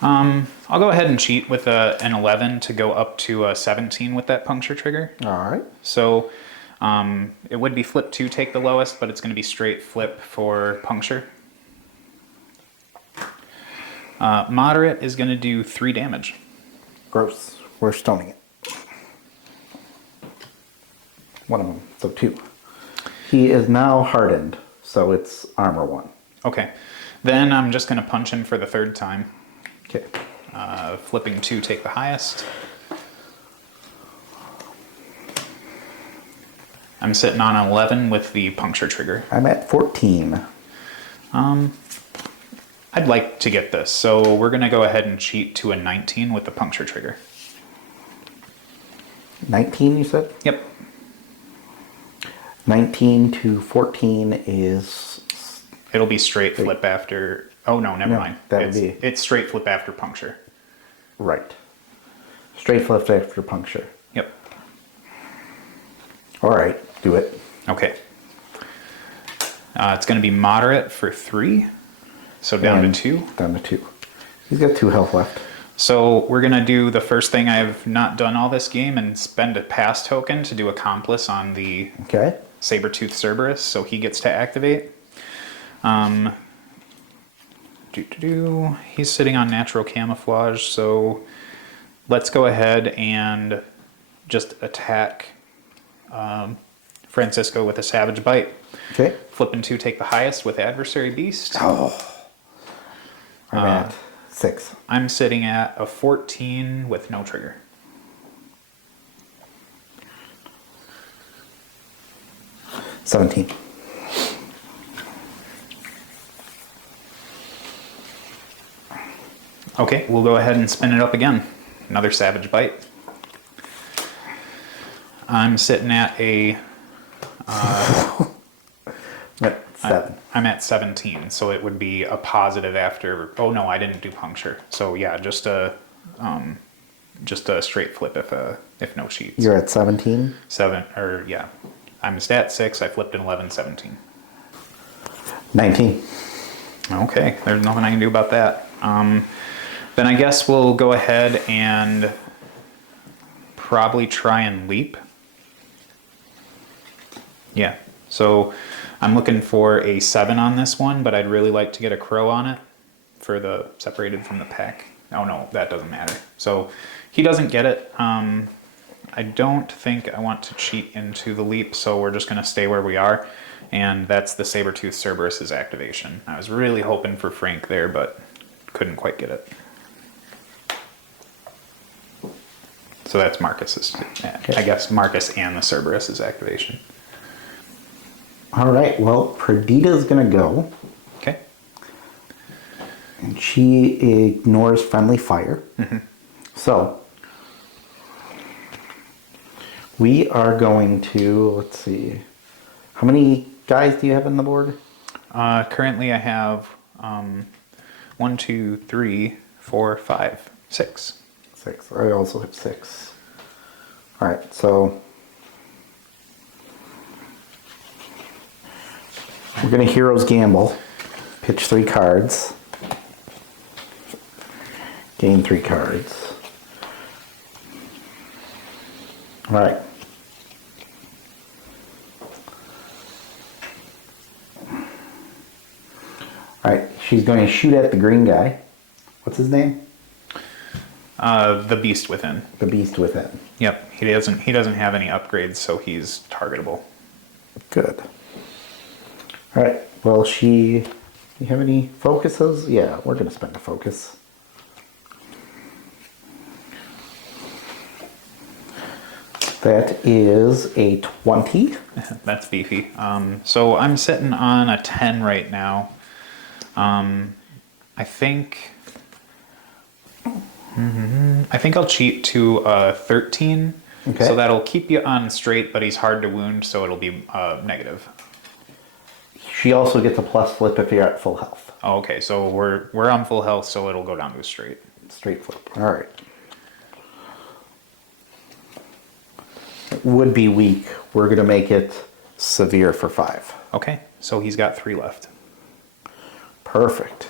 I'll go ahead and cheat with an 11 to go up to a 17 with that puncture trigger. All right. So it would be flip 2 take the lowest, but it's going to be straight flip for puncture. Moderate is going to do 3 damage. Gross. We're stoning it. One of them, so 2. He is now hardened, so it's armor 1. Okay. Then I'm just going to punch him for the 3rd time. Okay. Flipping 2 take the highest. I'm sitting on an 11 with the puncture trigger. I'm at 14. I'd like to get this, so we're going to go ahead and cheat to a 19 with the puncture trigger. 19, you said? Yep. 19 to 14 is... It'll be straight flip after... Oh, no, never mind. It's straight flip after puncture. Right. Straight flip after puncture. Yep. All right, do it. Okay. It's going to be moderate for 3. So down to 2. Down to 2. He's got 2 health left. So we're going to do the first thing I've not done all this game and spend a pass token to do Accomplice on the Saber-Tooth Cerberus, so he gets to activate. He's sitting on natural camouflage, so let's go ahead and just attack Francisco with a Savage Bite. Okay. Flipping 2 take the highest with Adversary Beast. Oh. I'm at 6. I'm sitting at a 14 with no trigger. $17. Okay, we'll go ahead and spin it up again. Another Savage Bite. I'm sitting at a... At 7. I'm at 17, so it would be a positive after... Oh, no, I didn't do puncture. So, yeah, just a straight flip if no cheats. You're at 17? 7, or, yeah. I'm stat 6, I flipped an 11, 17. 19. Okay, there's nothing I can do about that. Then I guess we'll go ahead and probably try and leap. Yeah, so I'm looking for a 7 on this one, but I'd really like to get a crow on it for the separated from the pack. Oh no, that doesn't matter. So he doesn't get it. I don't think I want to cheat into the leap, so we're just going to stay where we are. And that's the Saber-Tooth Cerberus's activation. I was really hoping for Frank there, but couldn't quite get it. So that's Marcus's, I guess Marcus and the Cerberus's activation. All right, well, Perdita's going to go. Okay. And she ignores friendly fire. Mm-hmm. So, we are going to, let's see, how many guys do you have on the board? Currently I have 1, 2, 3, 4, 5, 6. 6. I also have 6. All right, so we're going to Hero's Gamble. Pitch 3 cards. Gain 3 cards. All right. All right, she's going to shoot at the green guy. What's his name? The Beast Within. The Beast Within. Yep, he doesn't have any upgrades, so he's targetable. Good. All right. Well, you have any focuses? Yeah, we're going to spend a focus. That is a 20. That's beefy. So I'm sitting on a 10 right now. I think I'll cheat to 13. Okay. So that'll keep you on straight, but he's hard to wound, so it'll be negative. She also gets a plus flip if you're at full health. Oh, okay, so we're on full health, so it'll go down to a straight. Straight flip. All right. It would be weak. We're going to make it severe for 5. Okay, so he's got 3 left. Perfect.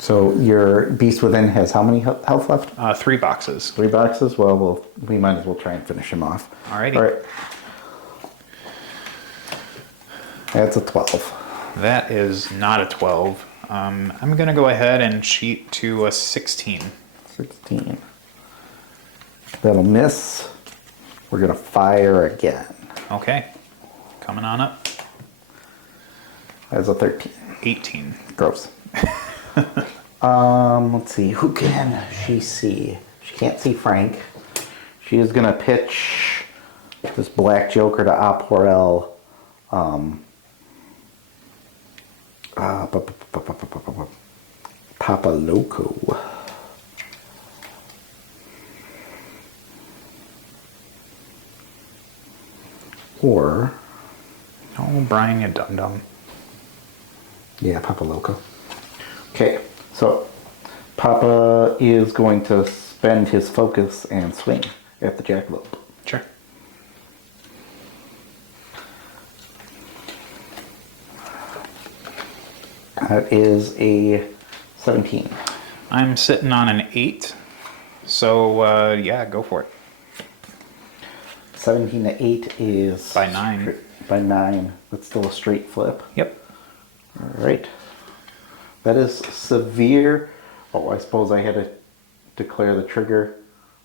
So your beast within has how many health left? 3 boxes. 3 boxes? Well, we might as well try and finish him off. Alrighty. All right. That's a 12. That is not a 12. I'm going to go ahead and cheat to a 16. 16. That'll miss. We're going to fire again. Okay, coming on up. That's a 13. 18. Gross. Let's see. Who can she see? She can't see Frank. She is going to pitch this black joker to Aporel. Papa Loco. Or, Oh, Brian, you dum-dum. yeah, Papa Loco. Okay, so Papa is going to spend his focus and swing at the jackalope. Sure. That is a 17. I'm sitting on an 8, so yeah, go for it. 17 to 8 is... By 9. By 9. That's still a straight flip. Yep. All right. That is severe. Oh, I suppose I had to declare the trigger,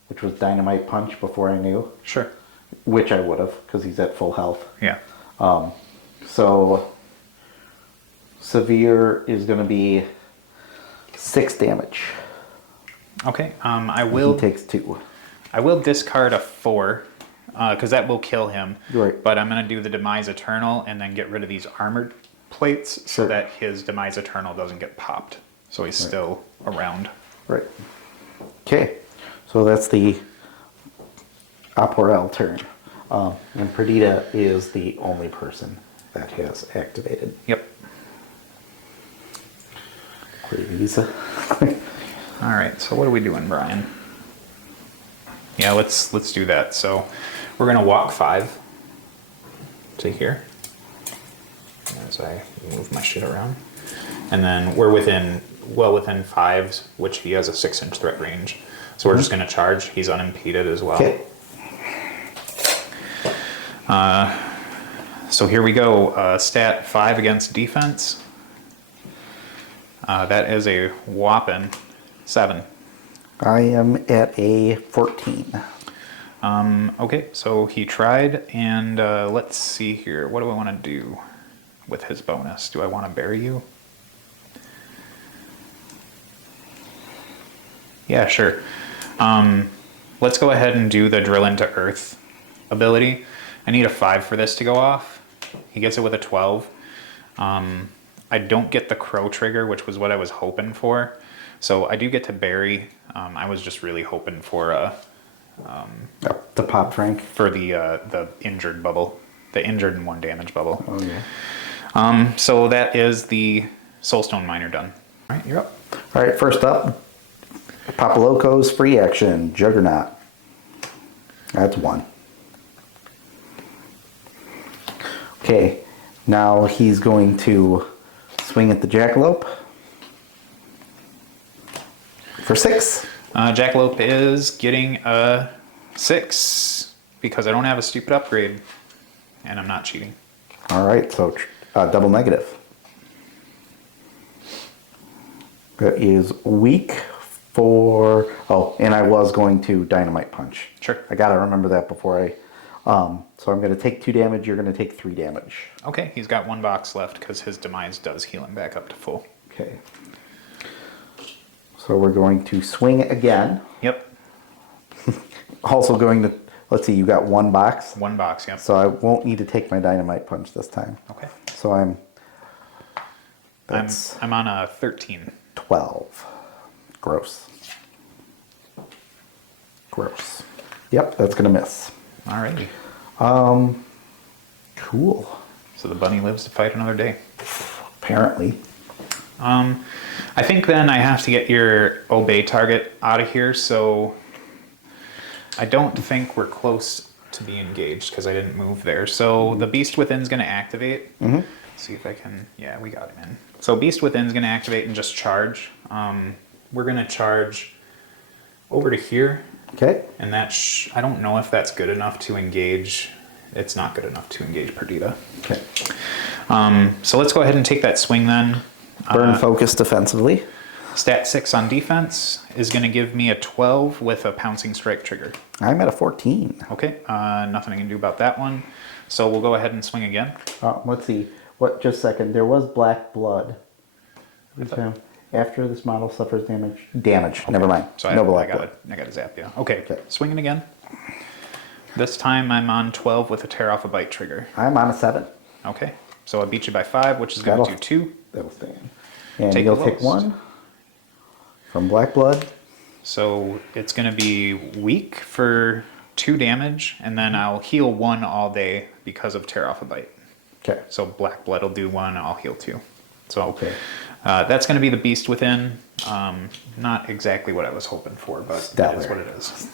which was Dynamite Punch, before I knew. Sure. Which I would have, because he's at full health. Yeah. So, severe is going to be 6 damage. Okay. He takes 2. I will discard a 4, because that will kill him. Right. But I'm going to do the Demise Eternal and then get rid of these armored plates so Sure. that his Demise Eternal doesn't get popped. So he's still around. Right. Okay. So that's the Aporel turn. And Perdita is the only person that has activated. Yep. Perdita. All right. So what are we doing, Brian? Yeah, let's do that. So we're going to walk 5 to here as I move my shit around. And then we're within 5, which he has a 6-inch threat range. So we're just going to charge. He's unimpeded as well. Okay. So here we go. Stat 5 against defense. That is a whopping 7. I am at a 14. Okay, so he tried, and let's see here. What do I want to do with his bonus? Do I want to bury you? Yeah, sure. Let's go ahead and do the drill into earth ability. I need a 5 for this to go off. He gets it with a 12. I don't get the crow trigger, which was what I was hoping for. So I do get to bury. I was just really hoping for The pop Frank. for the injured bubble, the injured and 1 damage bubble. Oh yeah. So that is the Soulstone Miner done. All right, you're up. All right. First up, Papa Loco's free action Juggernaut. That's 1. Okay. Now he's going to swing at the jackalope for 6. Jackalope is getting a 6 because I don't have a stupid upgrade, and I'm not cheating. All right, so double negative. That is weak for... Oh, and I was going to Dynamite Punch. Sure. I got to remember that before I... so I'm going to take 2 damage, you're going to take 3 damage. Okay, he's got 1 box left because his Demise does heal him back up to full. Okay. So we're going to swing again. Yep. Also going to let's see, you got 1 box. 1 box, yep. So I won't need to take my dynamite punch this time. Okay. So I'm on a 13. 12. Gross. Gross. Yep, that's gonna miss. Alrighty. Cool. So the bunny lives to fight another day. Apparently. I think then I have to get your obey target out of here, so I don't think we're close to be engaged because I didn't move there. So the Beast Within's going to activate. Mm-hmm. See if I can... Yeah, we got him in. So Beast Within's going to activate and just charge. We're going to charge over to here. Okay. And that... I don't know if that's good enough to engage... It's not good enough to engage Perdita. Okay. So let's go ahead and take that swing then. Burn focus defensively. Stat 6 on defense is going to give me a 12 with a pouncing strike trigger. I'm at a 14. Okay, nothing I can do about that one. So we'll go ahead and swing again. Let's see. Just a second. There was black blood. After this model suffers damage. Okay. Never mind. So no black blood. I got to zap you. Okay, swinging again. This time I'm on 12 with a tear off a bite trigger. I'm on a 7. Okay, so I beat you by 5, which is going to do 2. That'll stand. And you'll take 1 from black blood. So it's going to be weak for 2 damage, and then I'll heal 1 all day because of tear off a bite. Okay. So black blood will do 1, I'll heal 2. So that's going to be the Beast Within. Not exactly what I was hoping for, but that is what it is.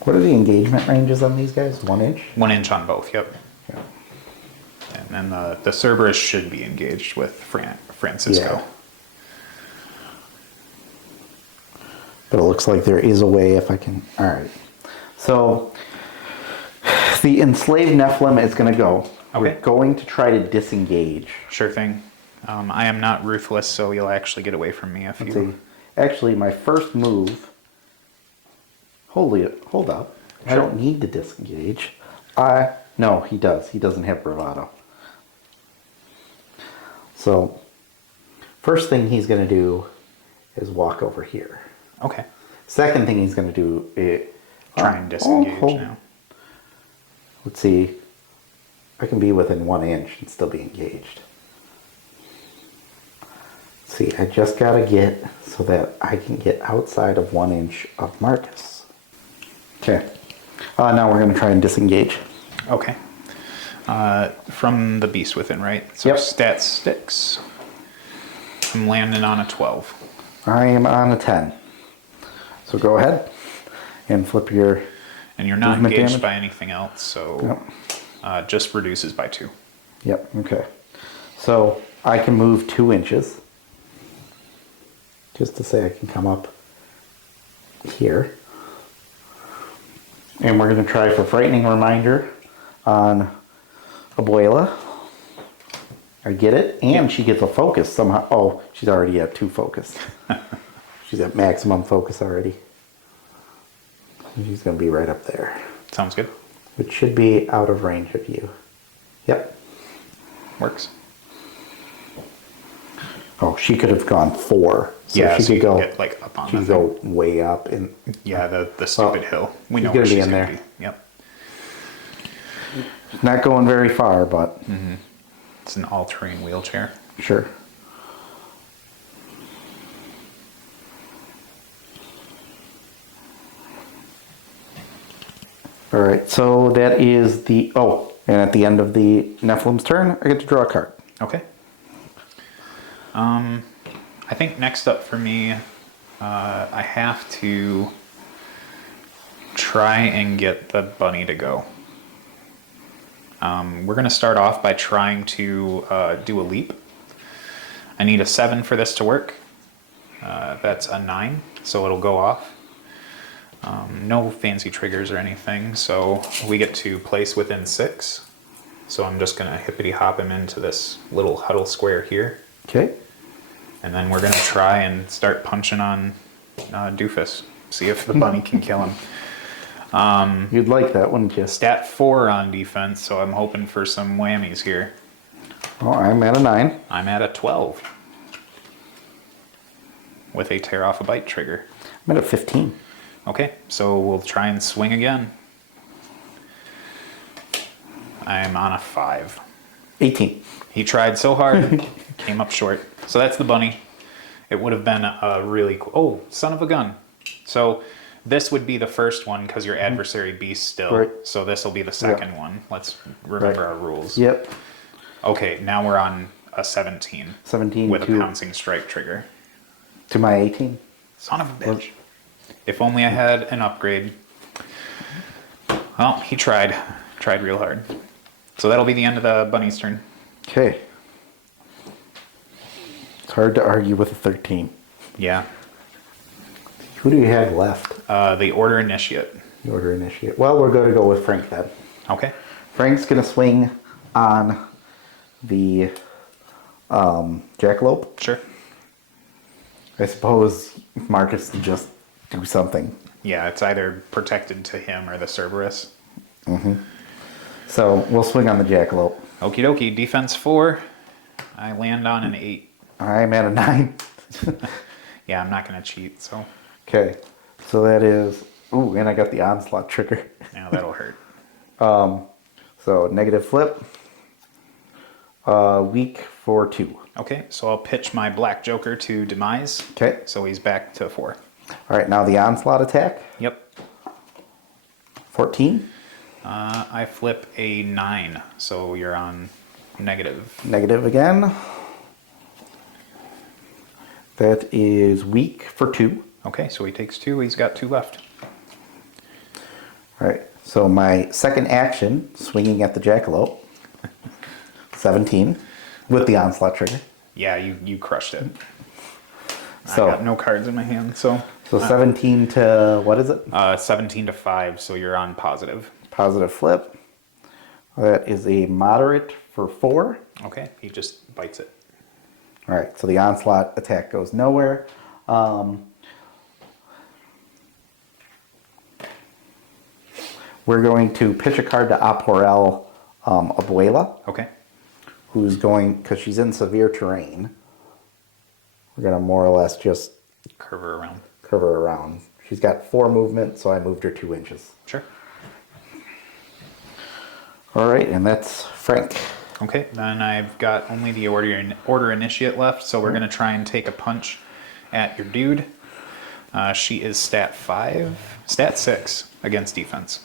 What are the engagement ranges on these guys? 1 inch? 1 inch on both, yep. Yeah. And then the Cerberus should be engaged with Francisco. Yeah. But it looks like there is a way if I can... Alright. So, the enslaved Nephilim is going to go. Okay. We're going to try to disengage. Sure thing. I am not ruthless, so you'll actually get away from me if you... See. Actually, my first move... Hold up. I don't need to disengage. No, he does. He doesn't have bravado. So, first thing he's going to do is walk over here. Okay. Second thing he's going to do is... Try and disengage now. Let's see. I can be within 1 inch and still be engaged. Let's see, I just got to get so that I can get outside of 1 inch of Marcus. Okay. Now we're going to try and disengage. Okay. From the Beast Within, right? So yep. Stat 6. I'm landing on a 12. I am on a 10. So go ahead and flip your... And you're not engaged by anything else, so just reduces by 2. Yep, okay. So I can move 2 inches. Just to say I can come up here. And we're going to try for Frightening Reminder on Abuela. I get it. And she gets a focus somehow. Oh, she's already at 2 focus. She's at maximum focus already. She's going to be right up there. Sounds good. Which should be out of range of you. Yep. Works. Oh, she could have gone 4. So yeah, she could go get like up on she could go way up and yeah, the stupid hill. We know where she's in there. Be. Yep. Not going very far, but it's an all-terrain wheelchair. Sure. All right, so that is the and at the end of the Nephilim's turn, I get to draw a card. Okay. I think next up for me, I have to try and get the bunny to go. We're going to start off by trying to do a leap. I need a 7 for this to work. That's a 9, so it'll go off. No fancy triggers or anything, so we get to place within 6. So I'm just going to hippity hop him into this little huddle square here. Okay. And then we're going to try and start punching on Doofus. See if the bunny can kill him. You'd like that, wouldn't you? Stat 4 on defense, so I'm hoping for some whammies here. Oh, I'm at a 9. I'm at a 12. With a tear off a bite trigger. I'm at a 15. Okay, so we'll try and swing again. I'm on a 5. 18. He tried so hard, came up short. So that's the bunny. It would have been a really cool... Oh, son of a gun. So this would be the first one because your adversary beast still. Right. So this will be the second one. Let's remember our rules. Yep. Okay, now we're on a 17. 17 with a to, pouncing strike trigger. to my 18. Son of a bitch. If only I had an upgrade. Well, he tried. Tried real hard. So that'll be the end of the bunny's turn. Okay. It's hard to argue with a 13. Yeah. Who do you have left? The Order Initiate. The Order Initiate. Well, we're going to go with Frank then. Okay. Frank's going to swing on the jackalope. Sure. I suppose Marcus can just do something. Yeah, it's either protected to him or the Cerberus. So we'll swing on the jackalope. Okie dokie. Defense 4. I land on an 8. I'm at a 9. Yeah, I'm not going to cheat, so... Okay. So that is... Ooh, and I got the onslaught trigger. Yeah, that'll hurt. So negative flip. Weak for 2. Okay, so I'll pitch my Black Joker to Demise. Okay. So he's back to 4. All right, now the onslaught attack. Yep. 14. I flip a 9, so you're on negative. Negative again. That is weak for 2. Okay, so he takes 2. He's got 2 left. All right, so my second action, swinging at the jackalope. 17 with the onslaught trigger. Yeah, you crushed it. So, I got no cards in my hand, so... So 17 to, what is it? 17 to 5, so you're on positive. Positive flip. That is a moderate for 4. Okay, he just bites it. All right, so the onslaught attack goes nowhere. We're going to pitch a card to Aporel Abuela, Okay. who's going, because she's in severe terrain, we're going to more or less just Curve her around. curve her around. She's got 4 movement, so I moved her 2 inches. Sure. All right, and that's Frank. Okay, then I've got only the Order Initiate left, so we're going to try and take a punch at your dude. She is stat 6 against defense.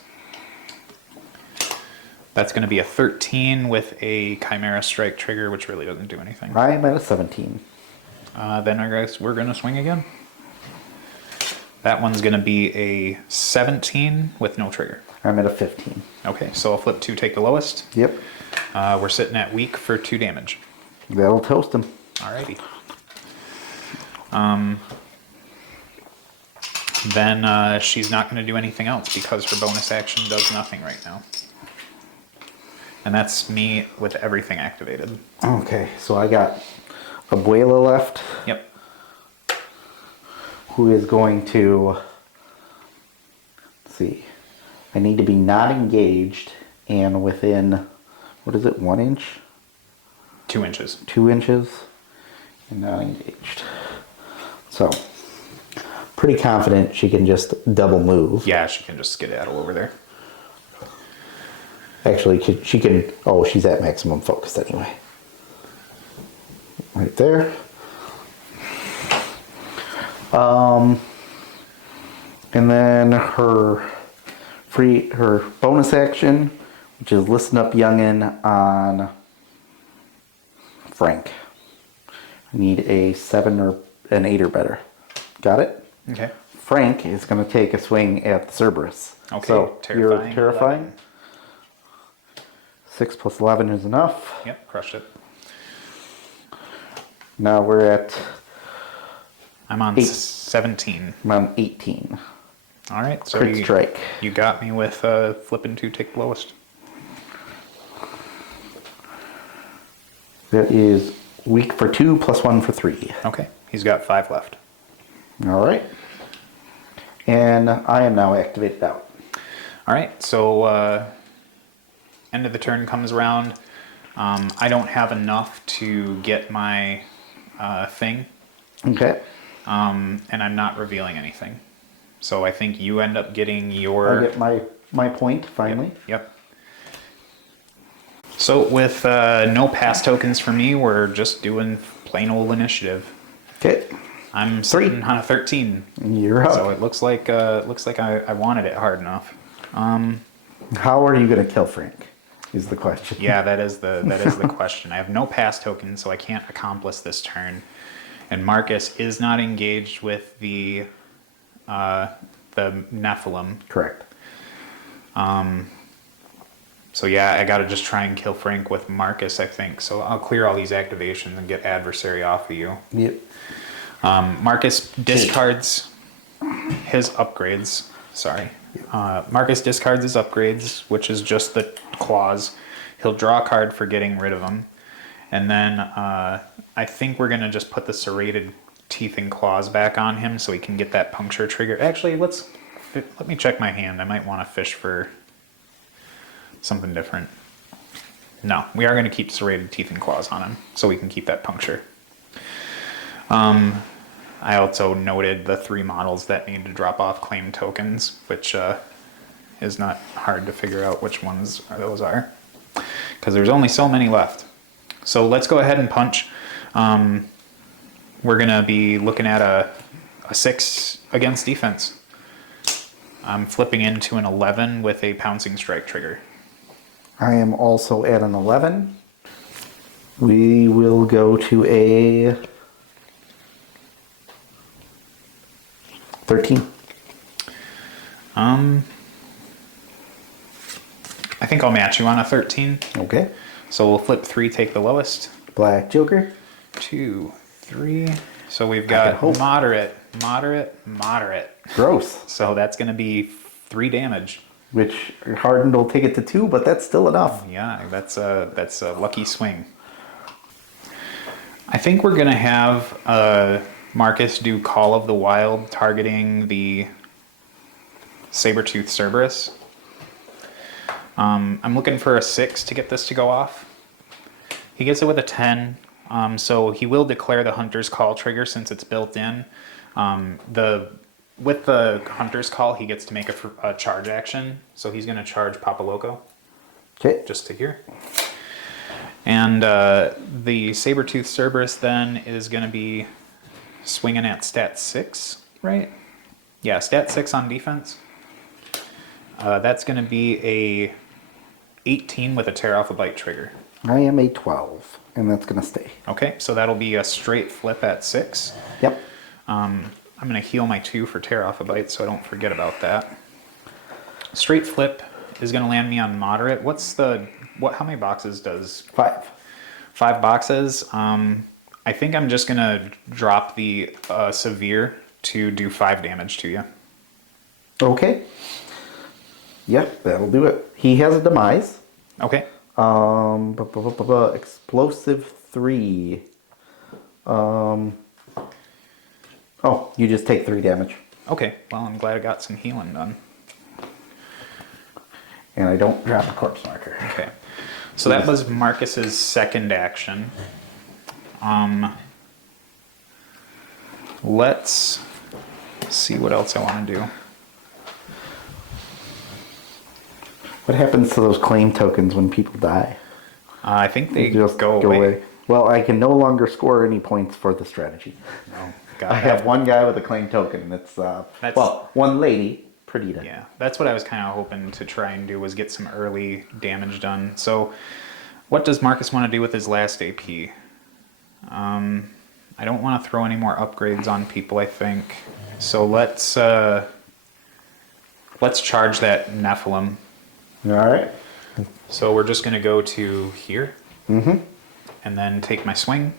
That's going to be a 13 with a Chimera Strike trigger, which really doesn't do anything. I'm at a 17. Then I guess we're going to swing again. That one's going to be a 17 with no trigger. I'm at a 15. Okay, so I'll flip 2, take the lowest. Yep, We're sitting at weak for 2 damage. that'll toast him. Alrighty. Then she's not going to do anything else because her bonus action does nothing right now. And that's me with everything activated. Okay, so I got Abuela left, Yep. who is going to, let's see, I need to be not engaged and within, what is it, 1 inch? 2 inches. 2 inches and not engaged. So, pretty confident she can just double move. Yeah, she can just skedaddle over there. Actually, she can, oh, she's at maximum focus anyway. Right there. And then her bonus action, which is listen up youngin' on Frank. I need a 7 or an 8 or better. Got it? Okay. Frank is going to take a swing at the Cerberus. Okay, So terrifying. you're terrifying. 11. 6 plus 11 is enough. Yep, crushed it. Now we're at, I'm on 17. I'm on 18. All right, so Crit strike. you got me with flipping 2, take the lowest. That is weak for 2 plus 1 for 3. Okay, he's got 5 left. All right. And I am now activated out. All right, so end of the turn comes around. I don't have enough to get my thing, Okay. and I'm not revealing anything. So I think you end up getting I your... get my point finally. Yep. So with no pass tokens for me, we're just doing plain old initiative. Okay. I'm sitting on a 13. You're up. So it looks like I wanted it hard enough. How are you going to kill Frank? Is the question. Yeah, that is the question. I have no pass tokens, so I can't accomplish this turn. And Marcus is not engaged with the Nephilim. Correct. So yeah, I gotta just try and kill Frank with Marcus, I think. So I'll clear all these activations and get adversary off of you. Yep. Marcus discards his upgrades. Sorry. Marcus discards his upgrades, which is just the claws. He'll draw a card for getting rid of them. And then I think we're going to just put the serrated teeth and claws back on him so he can get that puncture trigger. Actually, let me check my hand. I might want to fish for something different. No, we are going to keep serrated teeth and claws on him so we can keep that puncture. I also noted the 3 models that need to drop off claim tokens, which is not hard to figure out which ones those are, because there's only so many left. So let's go ahead and punch. We're going to be looking at a 6 against defense. I'm flipping into an 11 with a pouncing strike trigger. I am also at an 11. We will go to a 13. I think I'll match you on a 13. Okay. So we'll flip 3, take the lowest. Black Joker. 2, 3. So we've got moderate, moderate, moderate. Gross. So that's going to be 3 damage. Which hardened will take it to 2, but that's still enough. Yeah, that's a lucky swing. I think we're going to have Marcus do Call of the Wild, targeting the Saber-Tooth Cerberus. I'm looking for a 6 to get this to go off. He gets it with a 10, so he will declare the Hunter's Call trigger since it's built in. With the Hunter's Call, he gets to make a charge action, so he's going to charge Papa Loco. Okay. Just to here. And the Saber-Tooth Cerberus then is going to be swinging at stat 6, right? Yeah, stat 6 on defense. That's going to be a 18 with a tear off a bite trigger. I am a 12, and that's going to stay. Okay, so that'll be a straight flip at 6. Yep. I'm going to heal my 2 for tear off a bite so I don't forget about that. Straight flip is going to land me on moderate. How many boxes does... 5. 5 boxes. I think I'm just going to drop the severe to do 5 damage to you. Okay. Yep, that'll do it. He has a demise. Okay. Explosive 3. Oh, you just take 3 damage. Okay, well, I'm glad I got some healing done. And I don't drop a corpse marker. Okay. So that was Marcus's second action. Let's see what else I want to do. What happens to those claim tokens when people die? I think they just go away. Well, I can no longer score any points for the strategy. Oh, God. I have one guy with a claim token. That's one lady, Perdita. Yeah, that's what I was kind of hoping to try and do, was get some early damage done. So what does Marcus want to do with his last AP? I don't want to throw any more upgrades on people, I think. So let's charge that Nephilim. All right. So we're just going to go to here. Mm-hmm. And then take my swing.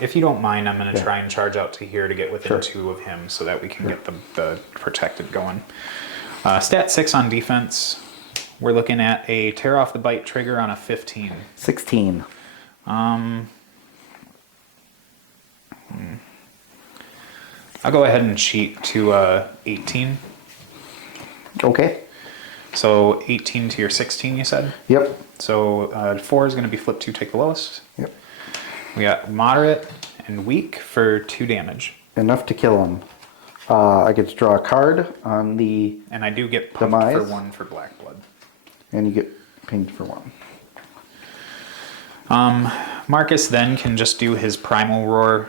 If you don't mind, I'm going to try and charge out to here to get within 2 of him so that we can get the protected going. Stat 6 on defense. We're looking at a tear off the bite trigger on a 15. 16. I'll go ahead and cheat to 18. Okay. So 18 to your 16, you said? Yep. So 4 is going to be flip 2, take the lowest. Yep. We got moderate and weak for 2 damage. Enough to kill him. I get to draw a card on the... And I do get pumped demise. for 1 for black blood. And you get Pinged for 1. Marcus then can just do his Primal Roar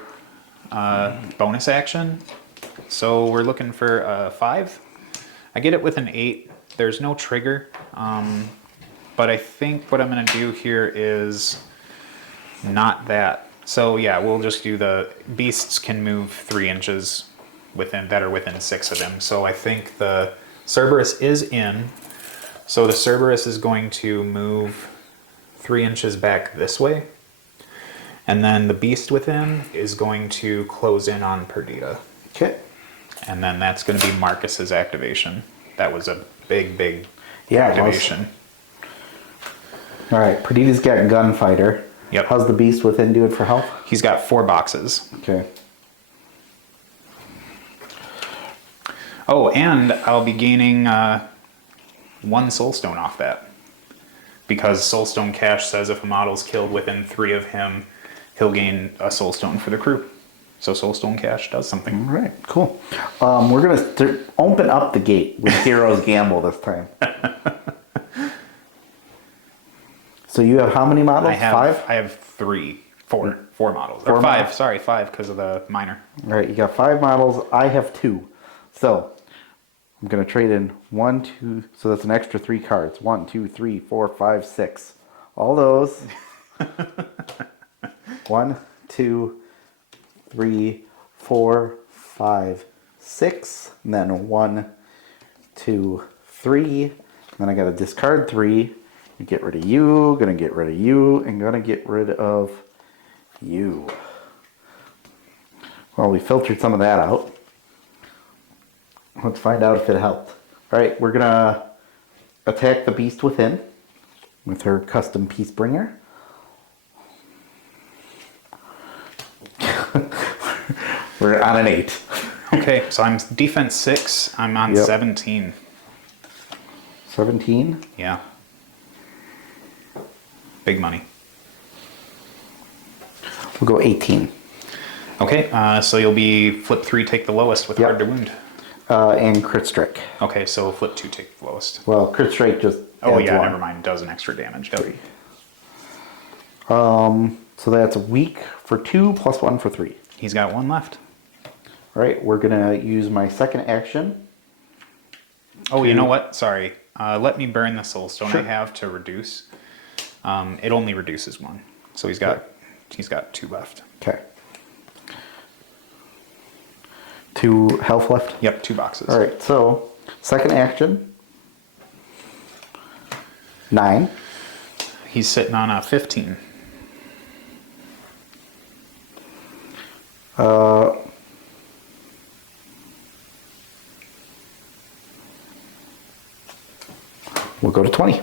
bonus action. So we're looking for a 5. I get it with an 8. There's no trigger. But I think what I'm going to do here is not that. So yeah, we'll just do the beasts can move 3 inches that are within 6 of them. So I think the Cerberus is in. So the Cerberus is going to move 3 inches back this way. And then the beast within is going to close in on Perdita. Okay. And then that's going to be Marcus's activation. That was a big Yeah, activation. All right, Perdita's got Gunfighter. Yep. How's the beast within doing for health? He's got 4 boxes. Okay. Oh, and I'll be gaining 1 Soulstone off that. Because Soulstone Cache says if a model's killed within 3 of him, he'll gain a Soulstone for the crew. So Soulstone Cache does something. All right, cool. We're going to open up the gate with Hero's Gamble this time. So you have how many models? 5? I have 4 models. 4 or 5, models. sorry, 5 because of the minor. All right, you got 5 models. I have 2. So I'm going to trade in 1, 2. So that's an extra 3 cards. 1, 2, 3, 4, 5, 6. All those. 1, 2, 3, 4, 5, 6. And then 1, 2, 3. And then I got to discard 3. Get rid of you. Gonna get rid of you. And gonna get rid of you. Well, we filtered some of that out. Let's find out if it helped. All right, we're gonna attack the beast within with her custom Peace Bringer. We're on an 8. Okay, so I'm defense 6. I'm on 17. 17? Yeah. Big money. We'll go 18. Okay, so you'll be flip 3, take the lowest with hard to wound. And crit strike. Okay, so flip 2, take the lowest. Well, crit strike just Oh adds yeah, 1. never mind. Does an extra damage. Yep. 3. So that's a weak for 2 plus 1 for 3. He's got 1 left. All right, we're gonna use my second action. Oh, you know what? Sorry. Let me burn the soulstone Sure. I have to reduce. It only reduces 1, so he's got 2 left. Okay. 2 health left. Yep, 2 boxes. All right, so second action. 9. He's sitting on a 15. We'll go to 20.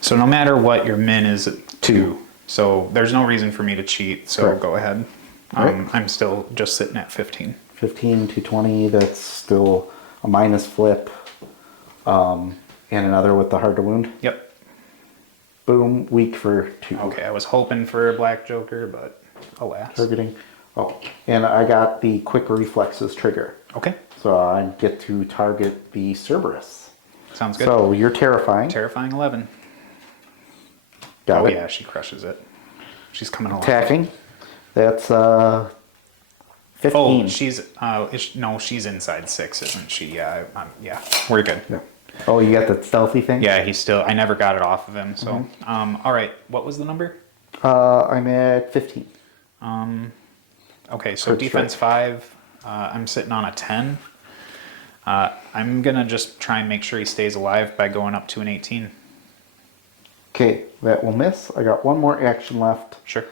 So no matter what, your min is at 2. 2. So there's no reason for me to cheat. So Correct. go ahead. Right. I'm still just sitting at 15. 15 to 20. That's still a minus flip. And another with the hard to wound. Yep. Boom. Weak for 2. Okay, I was hoping for a black joker, but alas. Targeting. Oh, and I got the quick reflexes trigger. Okay, So I get to target the Cerberus. sounds good. So you're terrifying. Terrifying 11. Got Oh it. yeah, she crushes it. She's coming along. Attacking. That's 15. Oh, she's inside 6, isn't she? Yeah, yeah, we're good. Yeah. Oh, you got the stealthy thing? Yeah, I never got it off of him. So, all right, what was the number? I'm at 15. Okay, so Crit defense strike. 5. I'm sitting on a 10. I'm gonna just try and make sure he stays alive by going up to an 18. Okay, that will miss. I got one more action left. Sure.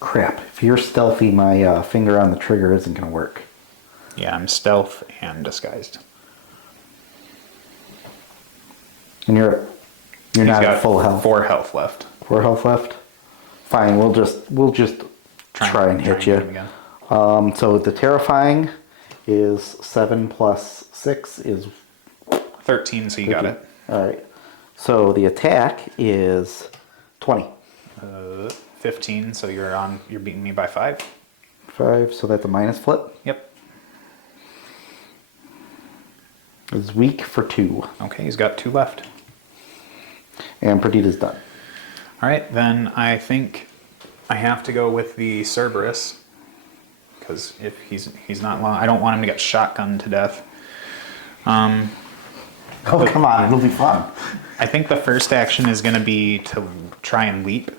Crap. If you're stealthy, my finger on the trigger isn't going to work. Yeah, I'm stealth and disguised. And you're He's not got at full health. 4 health left. 4 health left. Fine. We'll just try and hit him you. again. So the terrifying is 7 plus 6 is 13, so you got it. All right. So the attack is 20. 15, so you're beating me by 5. 5, so that's a minus flip. Yep. It's weak for 2. Okay, he's got 2 left. And Perdita's done. All right, then I think I have to go with the Cerberus, because if he's not long, I don't want him to get shotgunned to death. Oh, come on, it'll be fun. I think the first action is going to be to try and leap.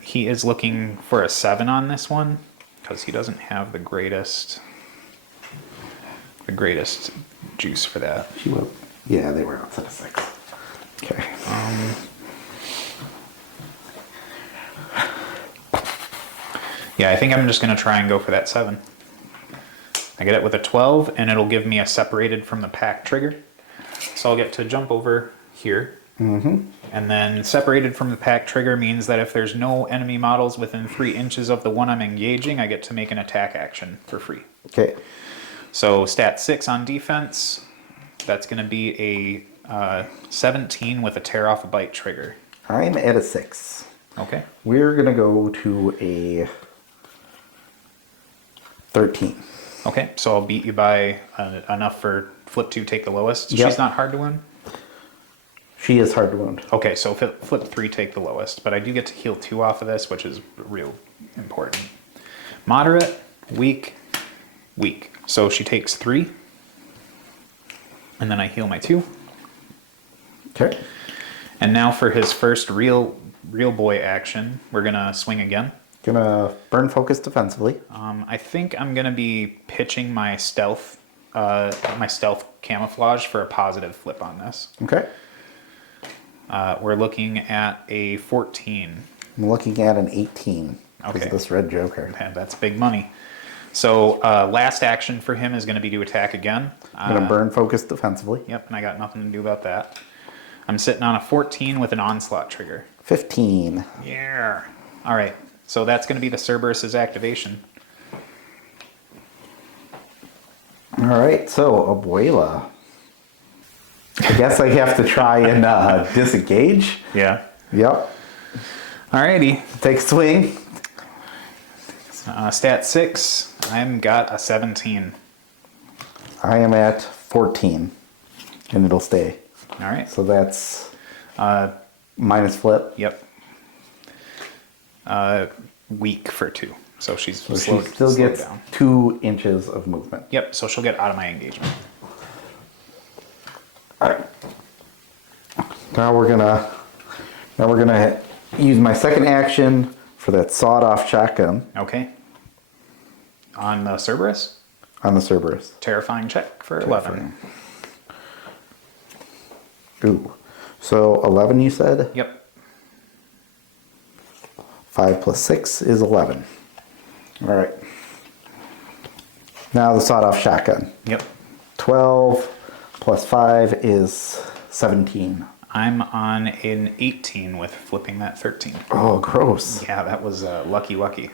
He is looking for a 7 on this one, because he doesn't have the greatest juice for that. She will. Yeah, they were outside of 6. Okay. Yeah, I think I'm just going to try and go for that 7. I get it with a 12, and it'll give me a separated from the pack trigger. So I'll get to jump over here. Mm-hmm. And then separated from the pack trigger means that if there's no enemy models within 3 inches of the one I'm engaging, I get to make an attack action for free. Okay. So stat 6 on defense, that's going to be a 17 with a tear off a bite trigger. I'm at a 6. Okay. We're going to go to a 13. Okay, so I'll beat you by enough for flip 2, take the lowest. Yep. She's not hard to win? She is hard to wound. Okay, so flip 3, take the lowest. But I do get to heal 2 off of this, which is real important. Moderate, weak, weak. So she takes 3. And then I heal my 2. Okay. And now for his first real boy action, we're going to swing again. Gonna burn focus defensively. I think I'm going to be pitching my stealth camouflage for a positive flip on this. Okay. We're looking at a 14. I'm looking at an 18. Because Okay. of this red joker. Man, that's big money. So last action for him is going to be to attack again. I'm gonna burn focus defensively. Yep, and I got nothing to do about that. I'm sitting on a 14 with an onslaught trigger. 15. Yeah. All right. So that's going to be the Cerberus's activation. All right, so Abuela. I guess I have to try and disengage. Yeah. Yep. Alrighty. Take a swing. Stat 6. I'm got a 17. I am at 14. And it'll stay. All right. So that's minus flip. Yep. Weak for 2. So she's So slowed, she still slowed gets down. 2 inches of movement. Yep. So she'll get out of my engagement. All right. Now we're gonna use my second action for that sawed-off shotgun Okay. On the Cerberus, on the Cerberus. terrifying check for 11. Ooh. So 11 you said? Yep. 5 plus 6 is 11. All right. Now the sawed-off shotgun. Yep. 12 plus 5 is 17. I'm on an 18 with flipping that 13. Oh, gross. Yeah, that was lucky.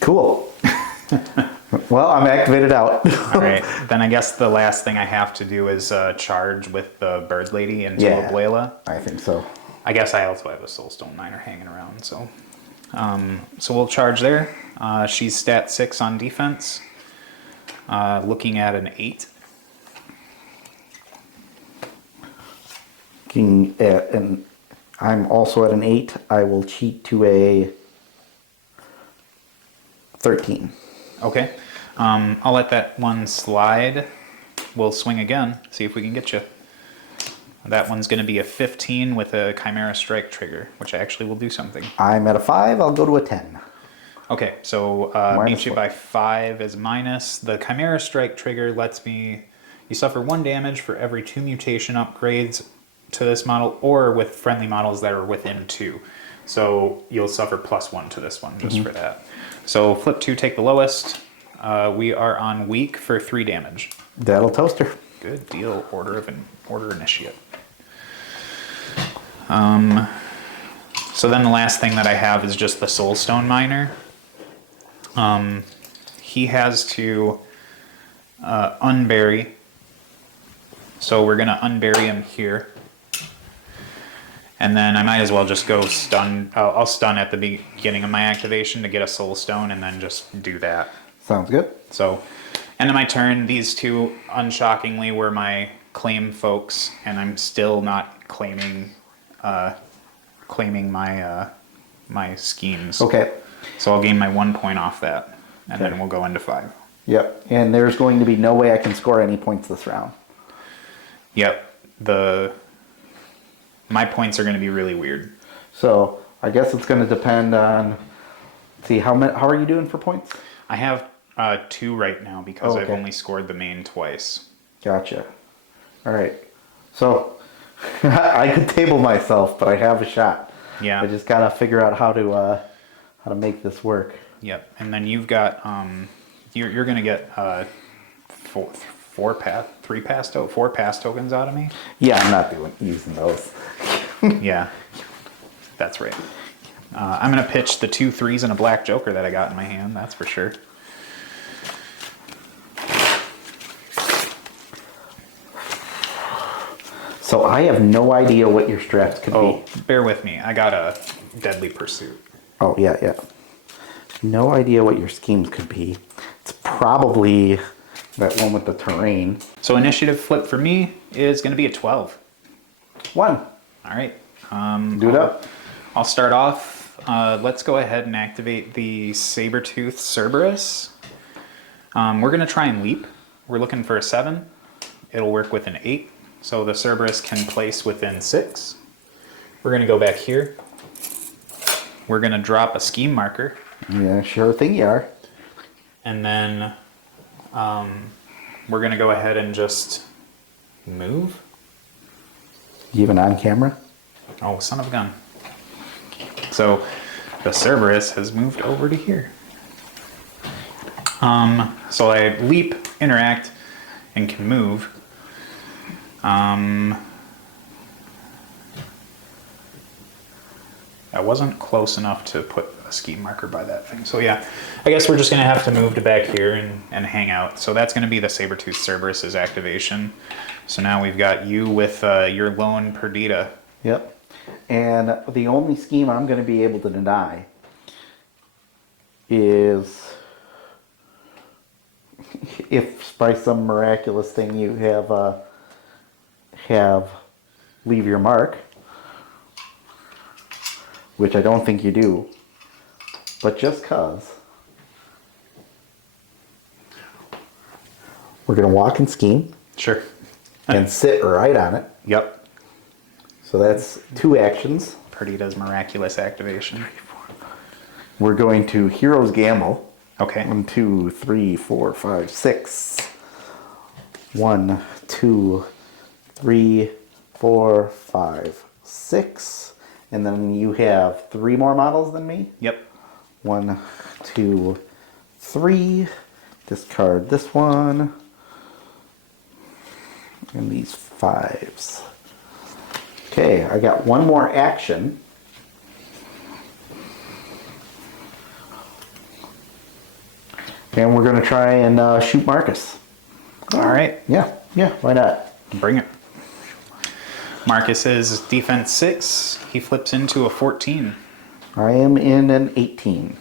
Cool. Well, I'm activated out. All right. Then I guess the last thing I have to do is charge with the bird lady into Abuela. I think so. I guess I also have a Soulstone Miner hanging around, so so we'll charge there. She's stat 6 on defense, looking at an 8. And I'm also at an 8. I will cheat to a 13. Okay. I'll let that one slide. We'll swing again, see if we can get you. That one's going to be a 15 with a Chimera Strike trigger, which actually will do something. I'm at a 5. I'll go to a 10. Okay, so meet you by 5 as minus. The Chimera Strike trigger lets me... You suffer 1 damage for every 2 mutation upgrades to this model, or with friendly models that are within 2. So you'll suffer +1 to this one, just for that. So flip 2, take the lowest. We are on weak for 3 damage. That'll toast her. Good deal, Order Initiate. So then the last thing that I have is just the Soulstone Miner. He has to unbury. So we're gonna unbury him here. And then I might as well just go stun. I'll stun at the beginning of my activation to get a soul stone and then just do that. Sounds good. So, end of my turn, these two, unshockingly, were my claim folks, and I'm still not claiming my schemes. Okay. So I'll gain my 1 point off that, and then we'll go into 5. Yep. And there's going to be no way I can score any points this round. Yep. My points are going to be really weird. So I guess it's going to depend on. See how are you doing for points? I have 2 right now because I've okay. only scored the main twice. Gotcha. All right. So I could table myself, but I have a shot. Yeah. I just gotta figure out how to make this work. Yep. And then you've got you're going to get 4 pass tokens out of me. Yeah, I'm not using those. Yeah, that's right. I'm going to pitch the 2 3s and a black joker that I got in my hand, that's for sure. So I have no idea what your strats could be. Bear with me. I got a deadly pursuit. Oh, yeah. No idea what your schemes could be. It's probably that one with the terrain. So initiative flip for me is going to be a 12. 1. All right. Do it up. I'll start off. Let's go ahead and activate the Saber-Tooth Cerberus. We're going to try and leap. We're looking for a 7. It'll work with an 8. So the Cerberus can place within 6. We're going to go back here. We're going to drop a scheme marker. Yeah, sure thing you are. And then we're going to go ahead and just move. You even on camera? Oh, son of a gun. So the Cerberus has moved over to here. So I leap, interact, and can move. I wasn't close enough to put a scheme marker by that thing. So yeah, I guess we're just going to have to move to back here and hang out. So that's going to be the Saber-Tooth Cerberus's activation. So now we've got you with your lone Perdita. Yep. And the only scheme I'm going to be able to deny is if by some miraculous thing you have leave your mark, which I don't think you do, but just cause, we're going to walk and scheme. Sure. And sit right on it. Yep. So that's 2 actions. Perdita's miraculous activation. We're going to Hero's Gamble. Okay. 1, 2, 3, 4, 5, 6. 1, 2, 3, 4, 5, 6. And then you have 3 more models than me. Yep. 1, 2, 3. Discard this one. And these 5s. Okay, I got 1 more action. And we're going to try and shoot Marcus. All right. Yeah, why not? Bring it. Marcus is defense 6. He flips into a 14. I am in an 18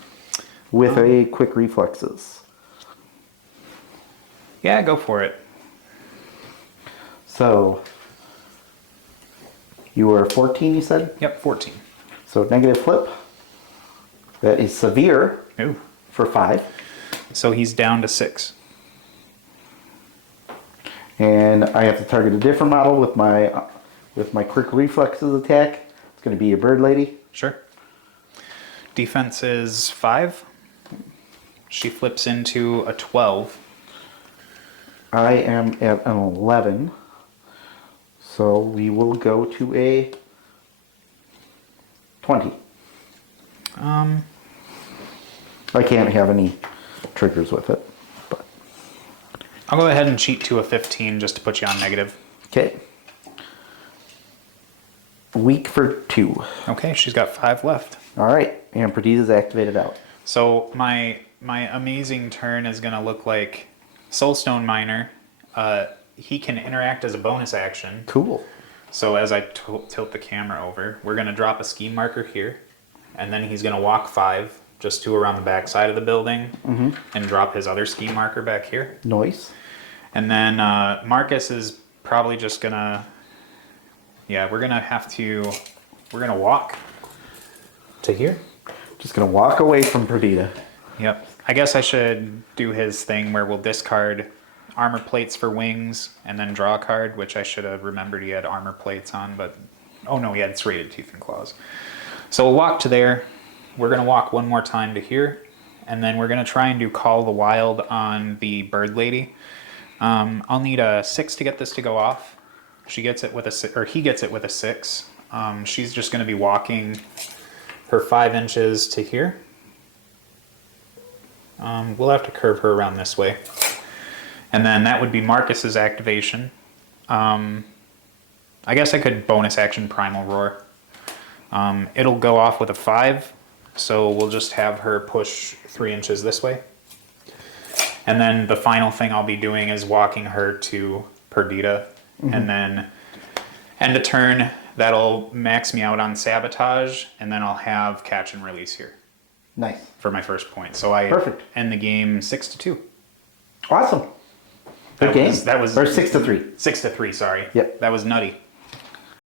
with a quick reflexes. Yeah, go for it. So, you were 14, you said? Yep, 14. So, negative flip. That is severe. Ooh. For 5. So he's down to 6. And I have to target a different model with my quick reflexes attack. It's going to be a bird lady. Sure. Defense is 5. She flips into a 12. I am at an 11. So we will go to a 20. I can't have any triggers with it. But. I'll go ahead and cheat to a 15 just to put you on negative. Okay. Weak for 2. Okay, she's got 5 left. All right, and Perdita's activated out. So my amazing turn is going to look like Soulstone Miner. he can interact as a bonus action. Cool. So as I tilt the camera over, we're going to drop a scheme marker here, and then he's going to walk 5, just 2 around the back side of the building, and drop his other scheme marker back here. Nice. And then Marcus is probably just going to, we're going to walk to here. Just gonna walk away from Perdita. Yep. I guess I should do his thing where we'll discard armor plates for wings and then draw a card, which I should have remembered he had armor plates on, but oh no, he had serrated teeth and claws. So we'll walk to there. We're going to walk one more time to here, and then we're going to try and do Call the Wild on the bird lady. I'll need a 6 to get this to go off. She gets it with a 6, or he gets it with a 6. She's just going to be walking her 5 inches to here. We'll have to curve her around this way. And then that would be Marcus's activation. I guess I could bonus action Primal Roar. It'll go off with a 5, so we'll just have her push 3 inches this way. And then the final thing I'll be doing is walking her to Perdita. And then end of turn, that'll max me out on Sabotage, and then I'll have Catch and Release here. Nice. For my first point. So I Perfect. end the game 6-2. Awesome. Good game. That was or 6-3. 6-3, sorry. Yep. That was nutty.